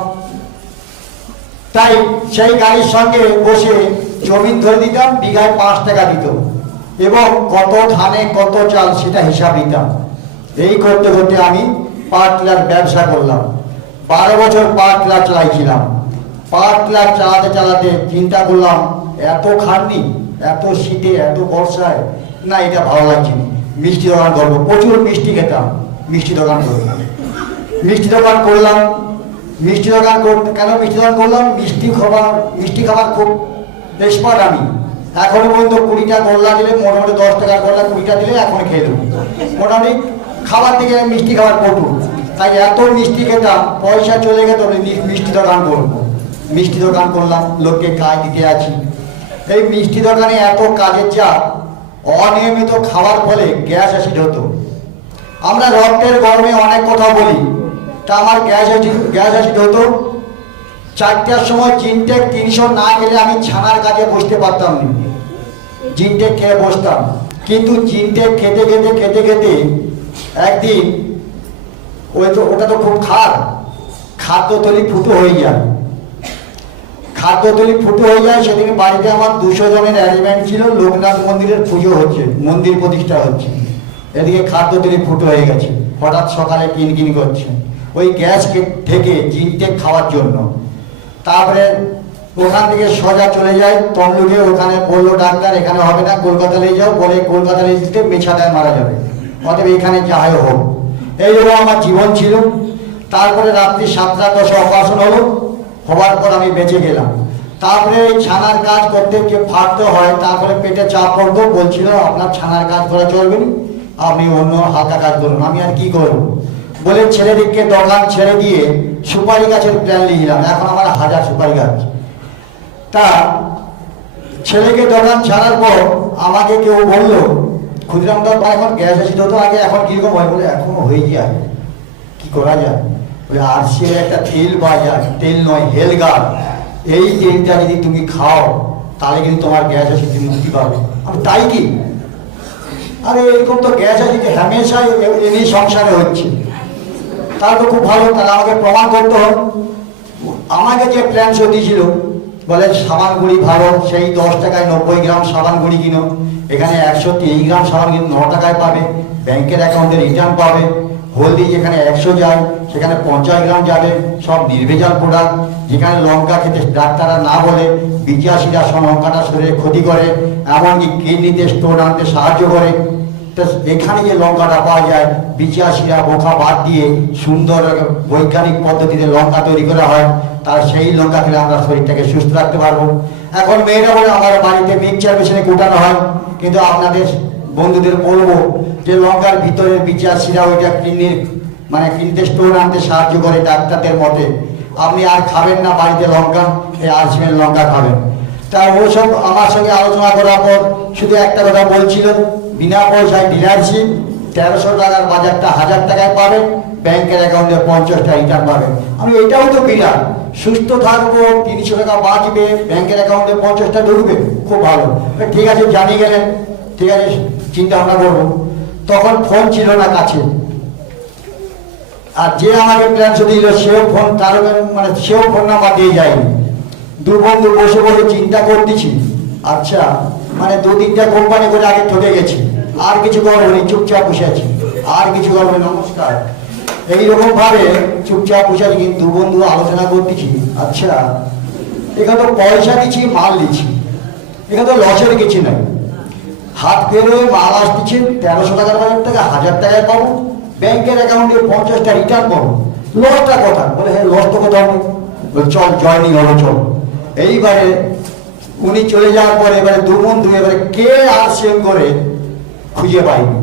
তাই সেই গাড়ির সঙ্গে বসে জমি ধরে দিতাম, বিঘায় 5 টাকা দিত, এবং কত ধানে কত চাল সেটা হিসাব দিতাম। এই করতে করতে আমি পাটলার ব্যবসা করলাম। 12 বছর পাটলার চালাইছিলাম। পাটলার চালাতে চিন্তা করলাম এত খাটনি, এত শীতে, এত বর্ষায়, না এটা ভালো লাগছে না, মিষ্টি দোকান করবো। প্রচুর মিষ্টি খেতাম, মিষ্টি দোকান করলাম। মিষ্টি দোকান করলাম। মিষ্টি দোকান করতে কেন মিষ্টি দোকান করলাম? মিষ্টি খাবার খুব এক্সপার্ট আমি। এখনো পর্যন্ত 20টা গোল্লা দিলে, মোটামুটি 10 টাকার গোল্লা 20টা দিলে এখন খেয়ে দেবো। মোটামুটি খাবার থেকে মিষ্টি খাবার পটু, তাই এত মিষ্টি খেতাম, পয়সা চলে গেত, মিষ্টি দোকান করবো। মিষ্টি দোকান করলাম, লোককে কাজ দিতে আছি। এই মিষ্টি দোকানে এত কাজের চাপ, অনিয়মিত খাওয়ার ফলে গ্যাস অ্যাসিড হতো। আমরা রক্তের গরমে অনেক কথা বলি, তা আমার গ্যাস অ্যাসিড হতো। 4টার সময় জিনটেক 300 না গেলে আমি ছানার কাজে বসতে পারতাম না। জিনটেক খেয়ে বসতাম, কিন্তু জিনটেক খেতে একদিন ওটা তো খুব খাদ্যতলি ফুটো হয়ে যায়। সেদিন বাড়িতে আমার 200 জনের অ্যারেঞ্জমেন্ট ছিল, লোকনাথ মন্দিরের পুজো হচ্ছে, মন্দির প্রতিষ্ঠা হচ্ছে। এদিকে খাদ্যতলি ফুটো হয়ে গেছে, হঠাৎ সকালে কিনকিন করছে ওই গ্যাস থেকে জিনটেক খাওয়ার জন্য। তারপরে ওখান থেকে সোজা চলে যায় তমলুকে, ওখানে বললো ডাক্তার এখানে হবে না, কলকাতা নিয়ে যাও, বলে কলকাতা নিয়ে যেতে মেছাদায় মারা যাবে, অতএব এখানে যাই হোক। এইরকম আমার জীবন ছিল। তারপরে রাত্রি 7টা 10 অপারেশন হলো, হওয়ার পর আমি বেঁচে গেলাম। তারপরে এই ছানার কাজ করতে যে ফাটতে হয়, তারপরে পেটে চাপ পড়তো, বলছিল আপনার ছানার কাজ করা চলবে না, আপনি অন্য হালকা কাজ করুন। আমি আর কি করবো বলে ছেলেদিককে দোকান ছেড়ে দিয়ে সুপারি গাছের প্ল্যান নিয়েছিলাম। এখন আমার 1000 সুপারি গাছ। তা ছেলেকে দোকান ছাড়ার পর আমাকে কেউ বললো, ক্ষুদিরাম দা এখন গ্যাস এসিড হতো আগে, এখন কিরকম হয়? বলে এখনো হয়ে যায়, কি করা যায়? বলে আরসিএর একটা তেল বাজার, তেল নয় হেলগার, এই তেলটা যদি তুমি খাও তাহলে কিন্তু তোমার গ্যাস এসিড মুক্তি পাবে। আমি তাই কি? আরে এরকম তো গ্যাস এসিড হামেশাই এমনি সংসারে হচ্ছে, তাহলে তো খুব ভালো, তাহলে আমাকে প্রমাণ করতে হবে। আমাকে যে প্ল্যান শো দিয়েছিল, বলে সাবান গুঁড়ি ভালো, সেই 10 টাকায় 90 গ্রাম সাবান গুঁড়ি কিনো, এখানে 130 গ্রাম সাবান কিনো 9 টাকায় পাবে, ব্যাংকের অ্যাকাউন্টে রিটার্ন পাবে, হলদি যেখানে 100 যায় সেখানে 50 গ্রাম যাবে, সব নির্ভেজাল প্রোডাক্ট। যেখানে লঙ্কা খেতে ডাক্তাররা না বলে, 85টা লঙ্কাটা শরীরে ক্ষতি করে, এমনকি কিডনিতে স্টোন আনতে সাহায্য করে। তো এখানে যে লঙ্কাটা পাওয়া যায়, 85টা বোকা বাদ দিয়ে সুন্দর বৈজ্ঞানিক পদ্ধতিতে লঙ্কা তৈরি করা হয়, তার সেই লঙ্কা খেলে আমরা শরীরটাকে সুস্থ রাখতে পারবো। এখন মেয়েরা বলে আমার বাড়িতে মিক্সচার মেশিনে কুটানো হয়, কিন্তু আপনাদের বন্ধুদের বলবো যে লঙ্কার ভিতরের 85টা ওইটা কিনতে স্টোন আনতে সাহায্য করে ডাক্তারদের মতে। আপনি আর খাবেন না বাড়িতে লঙ্কা, এই আরসিএম লঙ্কা খাবেন। তা ওসব আমার সঙ্গে আলোচনা করার পর শুধু একটা কথা বলছিল, বিনা পয়সায় ডিলারশিপ, 1300 টাকার বাজারটা 1000 টাকায় পাবেন, ব্যাংকের অ্যাকাউন্টে 50টা রিটার্ন পাবেন। আমি এটাও তো বিরাট, সুস্থ থাকবো, 300 টাকা বাঁচবে, ব্যাংকের অ্যাকাউন্টে 50টা ঢুকবে, খুব ভালো। ঠিক আছে, জানিয়ে গেলেন, ঠিক আছে, চিন্তা ভাবনা করবো। তখন ফোন ছিল না কাছে, আর যে আমাকে প্ল্যান শো দিল সেও ফোন, তার সেও ফোন নাম্বার দিয়ে যায়নি। দু বন্ধু বসে বসে চিন্তা করতেছি, আচ্ছা 2-3টা কোম্পানি করে আগে ঠকে গেছি, আর কিছু করবো নি, চুপচাপ বসে আছি, আর কিছু করবো, নমস্কার, এইরকম ভাবে চুপচাপ বসে আছি। কিন্তু দু বন্ধু আলোচনা করতেছি, আচ্ছা এখানে তো পয়সা দিচ্ছি, মাল দিচ্ছি, এখানে তো লসের কিছু নাই, হাত ফেরে মাল আসতেছে, 1300 টাকার বাজার থেকে 1000 টাকায় পাবো, ব্যাংকের অ্যাকাউন্টে 50টা রিটার্ন পাবো, লসটা কথা? বলে হ্যাঁ লস তো কোথাও নেই। চল জয়নিং হলো, চল। এইবারে উনি চলে যাওয়ার পরে এবারে দু বন্ধু এবারে কে আরসিএম করে খুঁজে পাইনি,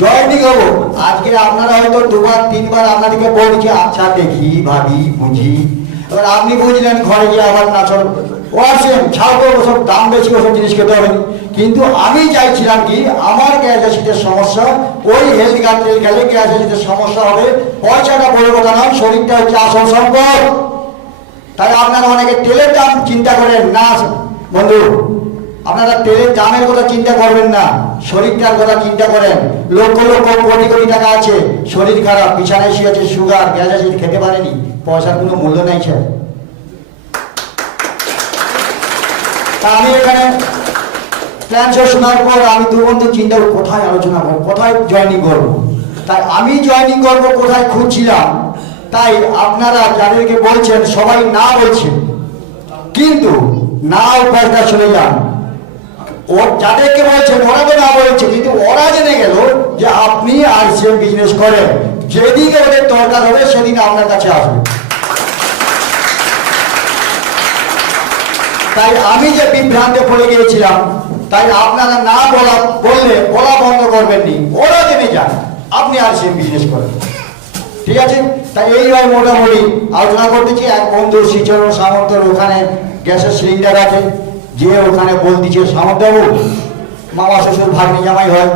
জয়নিং হবো। আজকে আপনারা হয়তো 2-3বার আপনাদেরকে বলছে, আচ্ছা দেখি ভাবি বুঝি, এবার আপনি বুঝলেন, ঘরে গিয়ে আবার না চল ওয়ারসিএম ছাড়বো, ওসব দাম বেশি, ওসব জিনিস খেতে হবে। কিন্তু আমি চাইছিলাম কি, আমার গ্যাস অ্যাসিডের সমস্যা, ওই হেলথ কার্ড তেল খেলে গ্যাস অ্যাসিডের সমস্যা হবে, পয়সাটা বড় কথা নয়, শরীরটা হচ্ছে আসল সম্পদ। তাই আপনারা অনেকে তেলের দাম চিন্তা করেন না বন্ধু, আপনারা তেলের দামের কথা চিন্তা করবেন না, শরীরটার কথা চিন্তা করেন। লক্ষ লক্ষ কোটি কোটি টাকা আছে, শরীর খারাপ, বিছানায় শুয়ে আছে, সুগার, গ্যাস অ্যাসিড, খেতে পারেনি, পয়সার কোনো মূল্য নাই স্যার। তা আমি এখানে প্ল্যান শোনার পর আমি দু বন্ধু চিন্তা করব, কোথায় আলোচনা করবো, কোথায় জয়নিং করবো। তাই আমি জয়নিং করবো কোথায় খুঁজছিলাম। তাই আপনারা যাদেরকে বলছেন সবাই না বলছেন, কিন্তু না উপায়টা চলে যান। ও যাদেরকে বলছেন ওরা তো না বলছে, কিন্তু ওরা জেনে গেল যে আপনি আরসিএম বিজনেস করেন, যেদিকে ওদের দরকার হবে সেদিন আপনার কাছে আসবে। তাই আমি যে বিভ্রান্তে পড়ে গিয়েছিলাম, তাই আপনারা না বললে বলা বন্ধ করবেননি, ওরা জেনে যান আপনি আরসিএম বিজনেস করেন, ঠিক আছে? তাই এইভাবে মোটামুটি আলোচনা করতেছি। এক বন্ধু শ্রীচরণ সামন্তর ওখানে গ্যাসের সিলিন্ডার আছে, যে ওখানে বলতেছে সামন্তবাবু মামা শ্বশুর ভাগ্নি জামাই হয়,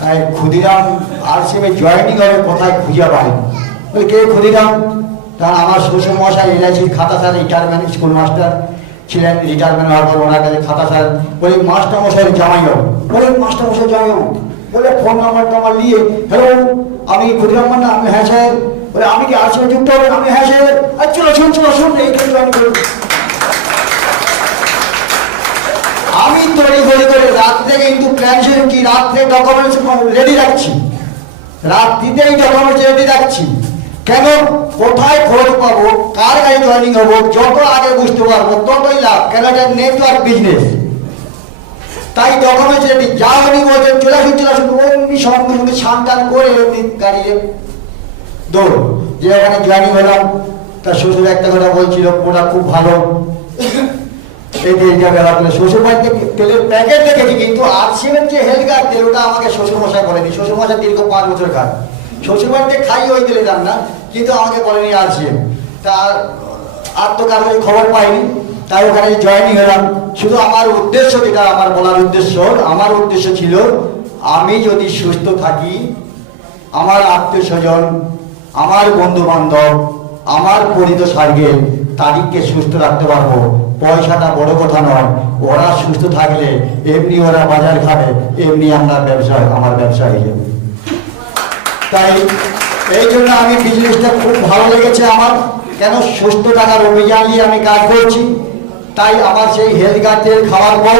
তাই ক্ষুদিরাম আরসিএমে জয়েনিং হবে, কোথায় খুঁজে পাই? বলে কে ক্ষুদিরাম? কারণ আমার শ্বশুর মশাই এলআইসির খাতা স্যার, রিটায়ারমেন্ট স্কুল মাস্টার ছিলেন, রিটায়ারমেন্ট হওয়ার পর ওনার কাছে খাতা স্যার। বলি মাস্টার মশাইয়ের জামাই হবো। বলে মাস্টার মশাই জামাই হবো? বলে ফোন নাম্বারটা আমার নিয়ে, হ্যালো আমি ক্ষুদিরাম মান্না, আমি হ্যাঁ স্যার। বলে আমি কি আরসিএমে যুক্ত হবেন? আমি হ্যাঁ স্যার। আর চলো শুন এইখানে জয়েন করুন। আমি তৈরি করে রাত্রে কিন্তু প্ল্যান কি রাত্রে ডকুমেন্টস রেডি রাখছি, রাত্রিতেই ডকুমেন্টস রেডি রাখছি। কেন? কোথায় খোঁজ পাবো, কার গাড়ি জয়েনিং হবো, যত আগে বুঝতে পারবো ততই লাভ। কেন? এটা নেটওয়ার্ক বিজনেস। তাই ডকুমেন্টস রেডি, যা উনি বলছেন চলে আসুন, উনি সঙ্গে সঙ্গে সান্তান করে গাড়িয়ে দৌড় যে ওখানে জয়েনিং হলাম। তার শ্বশুর একটা কথা বলছিল, ওটা খুব ভালো, শ্বশুর বাড়িতে তেলের প্যাকেট দেখেছি, কিন্তু আরসিএমের যে হেলথ কার্ড তেল ওটা আমাকে শ্বশুর মশাই বলেনি। শ্বশুর মশাই দীর্ঘ 5 বছর খায়, শ্বশুর বাড়িতে খাই ওই তেলে যান না, কিন্তু আমাকে বলেনি আরসিএম। তার আর তো কারো খবর পাইনি। তাই ওখানে জয়েনিং হলাম। শুধু আমার উদ্দেশ্য, যেটা আমার বলার উদ্দেশ্য, আমার উদ্দেশ্য ছিল আমি যদি সুস্থ থাকি, আমার আত্মীয় স্বজন, আমার বন্ধু বান্ধব, আমার পরিচিত সার্গের তাদেরকে সুস্থ রাখতে পারবো। পয়সাটা বড় কথা নয়, ওরা সুস্থ থাকলে এমনি ওরা বাজার খাবে, এমনি আমার ব্যবসা হয়ে যাবে। তাই এই জন্য আমি বিজনেসটা খুব ভালো লেগেছে আমার। কেন, সুস্থ থাকার অভিযান নিয়ে আমি কাজ করছি। তাই আমার সেই হেলথ কার্ড তেল খাওয়ার পর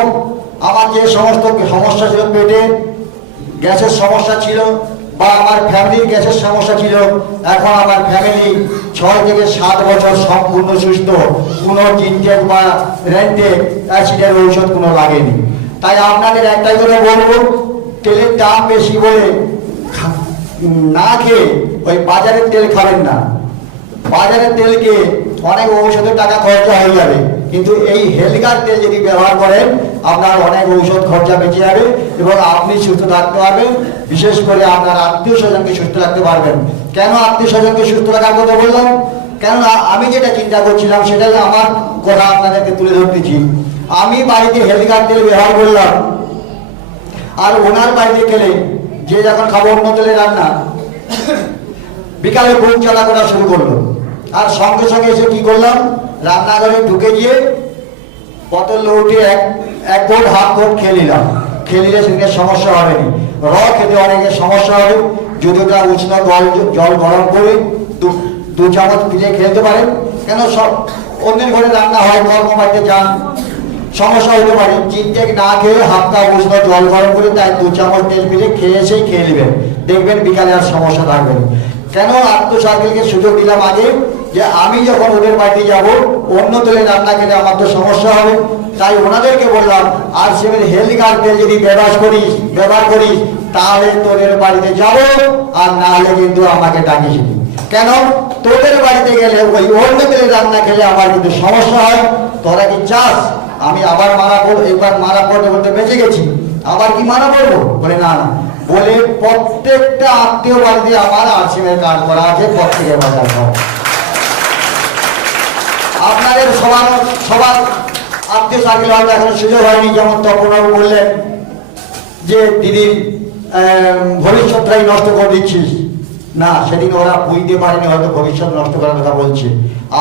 আমার যে সমস্ত সমস্যা ছিল, পেটে গ্যাসের সমস্যা ছিল বা আমার ফ্যামিলির গ্যাসের সমস্যা ছিল, এখন আমার ফ্যামিলি 6 থেকে 7 বছর সম্পূর্ণ সুস্থ। কোনো জিনটেক বা রেন্টেক অ্যাসিডের ঔষধ কোনো লাগেনি। তাই আপনাদের একটাই করে বলবো, তেলের দাম বেশি বলে না খেয়ে ওই বাজারের তেল খাবেন না। বাজারের তেলকে অনেক ঔষধের টাকা খরচা হয়ে যাবে, কিন্তু এই হেলথ কার্ড তেল যদি ব্যবহার করেন আপনার অনেক ঔষধ খরচা বেঁচে যাবে এবং আপনি সুস্থ থাকতে পারবেন। বিশেষ করে আপনার আত্মীয় স্বজনকে সুস্থ রাখতে পারবেন। কেন আত্মীয় স্বজনকে সুস্থ রাখার কথা বললাম? কেননা আমি যেটা চিন্তা করছিলাম সেটাই আমার কথা আপনাদেরকে তুলে ধরতেছি। আমি বাড়িতে হেলথ কার্ড তেল ব্যবহার করলাম, আর ওনার বাড়িতে গেলে যে যখন খাবো অন্য তেলে রান্না, বিকালে বুক জ্বালা করা শুরু করলো। আর সঙ্গে সঙ্গে এসে কি করলাম, রান্নাঘরে ঢুকে গিয়ে বোতল উঠে এক কোট হাফ কোট খেয়ে নিলাম। খেয়ে নিলে সেদিকে সমস্যা হবে না। র খেতে অনেকের সমস্যা হবে, যদি ওটা উষ্ণ জল গরম করে 2 চামচ পিলে খেতে পারেন। কেন, সব অন্যের ঘরে রান্না হয়, কর্মবাড়িতে যান, সমস্যা হতে পারে। জিনটেক না খেয়ে হাফ কাপ উষ্ণ জল গরম করে তাই 2 চামচ তেল পিলে খেয়ে এসেই খেয়ে নেবেন, দেখবেন বিকালে আর সমস্যা থাকবে না। কেন আত্মসার্কেলকে সুযোগ দিলাম আগে, যে আমি যখন ওদের বাড়িতে যাব অন্য তেলে রান্না খেলে আমার তো সমস্যা হবে। তাই ওনাদেরকে বললাম, আর সেভেন হেলথ কার্ড তেল যদি ব্যবহার করিস তাহলে তোদের বাড়িতে যাব, আর না হলে কিন্তু আমাকে ডাকিস। কেন, তোদের বাড়িতে গেলে ওই অন্য তেলে রান্না খেলে আমার কিন্তু সমস্যা হয়। তোরা কি চাস আমি আবার মারা পড়বো? এবার মারা পড়তে বলতে বেঁচে গেছি, আবার কি মারা পড়বো? বলে না না, বলে প্রত্যেকটা আত্মীয় বাড়িতে আমার আরসিএমের কার্ড করা আছে, প্রত্যেকের বাজার খাওয়া। আপনাদের সবার আত্মীয় সার্কেল হয়তো এখন সুযোগ হয়নি। যেমন তপনবাবু বললেন যে দিদির ভবিষ্যৎটাই নষ্ট করে দিচ্ছিস। না, সেদিন ওরা বুঝতে পারেনি হয়তো ভবিষ্যৎ নষ্ট করার কথা বলছে।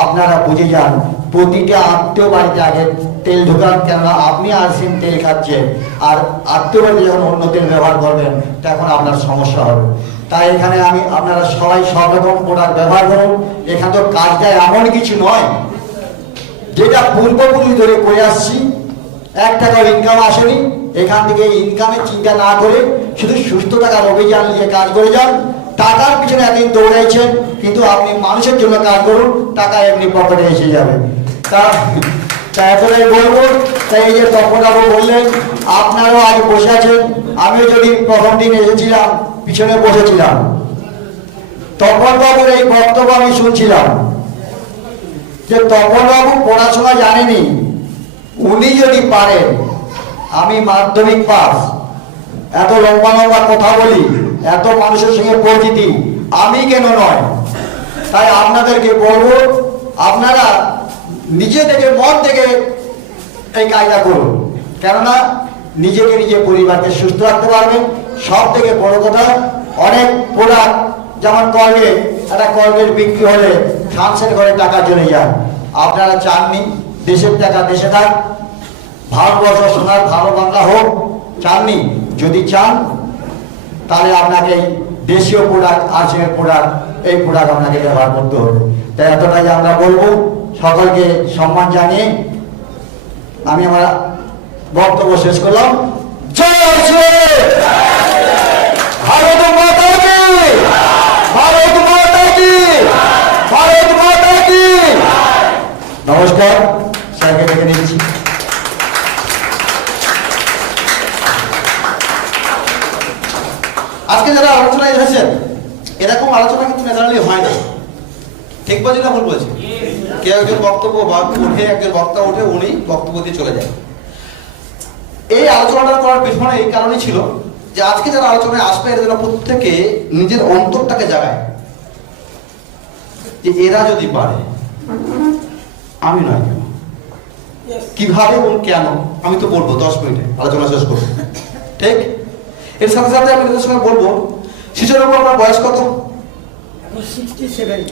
আপনারা বুঝে যান, প্রতিটা আত্মীয় বাড়িতে আগে তেল ঢোকান। কেননা আপনি আরসিএম তেল খাচ্ছেন, আর আত্মীয় বাড়িতে যখন অন্য তেল ব্যবহার করবেন তখন আপনার সমস্যা হবে। তাই এখানে আপনারা সবাই সব রকম প্রোডাক্ট ব্যবহার করুন। এখানে তো কাজটা এমন কিছু নয়, যেটা পূর্বপুরুষ ধরে করে আসছি, 1 টাকার ইনকাম আসেনি। এখান থেকে ইনকামের চিন্তা না করে শুধু সুস্থ থাকার অভিযান নিয়ে কাজ করে যান। টাকার পিছনে একদিন দৌড়াইছেন, কিন্তু আপনি মানুষের জন্য কাজ করুন, টাকা এমনি পকেটে এসে যাবে। তা এতটাই বলবো। তাই এই যে তপনবাবু বললেন, আপনারাও আজ বসে আছেন। আমিও যদি প্রথম দিন এসেছিলাম পিছনে বসেছিলাম, তপনবাবুর এই বক্তব্য আমি শুনছিলাম যে তপনবাবু পড়াশোনা জানেনি। উনি যদি পারেন, আমি মাধ্যমিক পাস, এত লম্বা লম্বা কথা বলি, এত মানুষের সঙ্গে পরিচিতি, আমি কেন নয়? তাই আপনাদেরকে বলবো, আপনারা নিজে থেকে মন থেকে এই কাজটা করুন। কেননা নিজেকে নিজে পরিবারকে সুস্থ রাখতে পারবেন। সব থেকে বড় কথা, অনেক প্রোডাক্ট যেমন কলগেট, একটা কলগেট বিক্রি হলে ফ্রান্সের ঘরে টাকা চলে যায়। আপনারা চাননি দেশের টাকা দেশে থাক, ভারতবর্ষ সোনার ভালো বাংলা হোক? চাননি? যদি চান তাহলে আপনাকে দেশীয় প্রোডাক্ট, আরসিএমের প্রোডাক্ট, এই প্রোডাক্ট আপনাকে ব্যবহার করতে হবে। তাই এতটাই আমরা বলবো। সকলকে সম্মান জানিয়ে আমি আমার বক্তব্য শেষ করলাম। জয় শ্রী ভারত মাতা কি, ভারত মাতা কি, ভারত মাতা কি। নমস্কার, স্যারকে ডেকে নিচ্ছি। আজকে যারা আলোচনায় এসেছেন, এরকম আলোচনা কিন্তু ন্যাচারালি হয় না। ঠিক বলছি না ভুল বলছি? কেউ একজন বক্তব্য উঠে, একজন বক্তা উঠে, উনি বক্তব্য দিয়ে চলে যায়। এই আলোচনাটা করার পেছনে এই কারণই ছিল যে আজকে যারা আলোচনায় আসবে এরা যেন প্রত্যেকে নিজের অন্তরটাকে জাগায়, যে এরা যদি পারে আমি নয় কেন। কিভাবে এবং কেন আমি তো বলবো 10 মিনিটে আলোচনা শেষ করবো, ঠিক? এর সাথে সাথে আমি আপনাদের সঙ্গে বলবো, শিশুর উপর আপনার বয়স কত? এখন 67,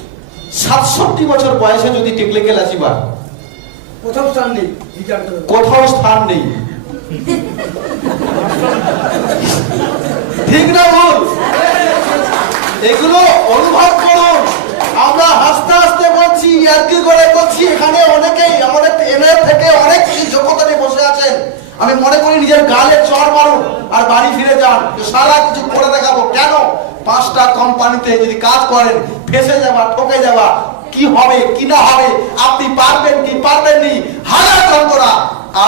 67 বছর বয়সে যদি টেকনিক্যাল অ্যাচিভার, কোথাও স্থান নেই বিচার করে। কোথাও স্থান নেই, ঠিক না ভুল? এগুলো অনুভব করুন। আমরা হাসতে হাসতে বলছি, ইয়ার্কি করে বলছি, এখানে অনেকেই আমাদের এনএফ থেকে অনেক কিছু যোগ্যতা নিয়ে বসে আছেন। আমি মনে করি নিজের গালে চড় মারুন আর বাড়ি ফিরে যান, সারা কিছু করে দেখাবো। কেন? 5টা কোম্পানিতে যদি কাজ করেন, ফেসে যাওয়া, ঠকে যাওয়া, কি হবে কি না হবে, আপনি পারবেন কি পারবেন নি, হাজার যন্ত্রণা।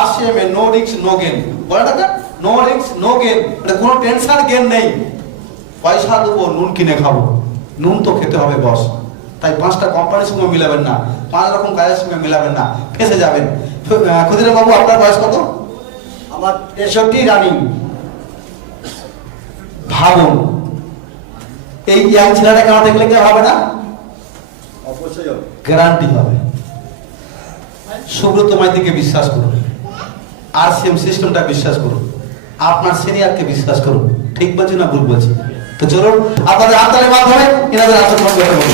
RCM এ নো রিস্ক নো গেন, বলে না? নো রিস্ক নো গেন, মানে কোনো টেনশন গেন নেই। পয়সা দেবো, নুন কিনে খাবো, নুন তো খেতে হবে বস। তাই 5টা কোম্পানির সঙ্গে মিলাবেন না, 5 রকম কাজের সঙ্গে মিলাবেন না, ফেসে যাবেন। ক্ষুদিরাম বাবু, আপনার বয়স কত? আমার 63 রানিং। ভাবুন, এই ইয়াং ছেলেটা কেন দেখলে কি হবে না? অবশ্যই গ্যারান্টি হবে। সুব্রত মাইতিকে বিশ্বাস করুন, RCM সিস্টেমটা বিশ্বাস করুন, আপনার সিনিয়রকে বিশ্বাস করুন। ঠিক বলছি না ভুল বলছি? তো চলুন আপনাদের হাততালির মাধ্যমে এনাদের আচরণ করতে বলুন।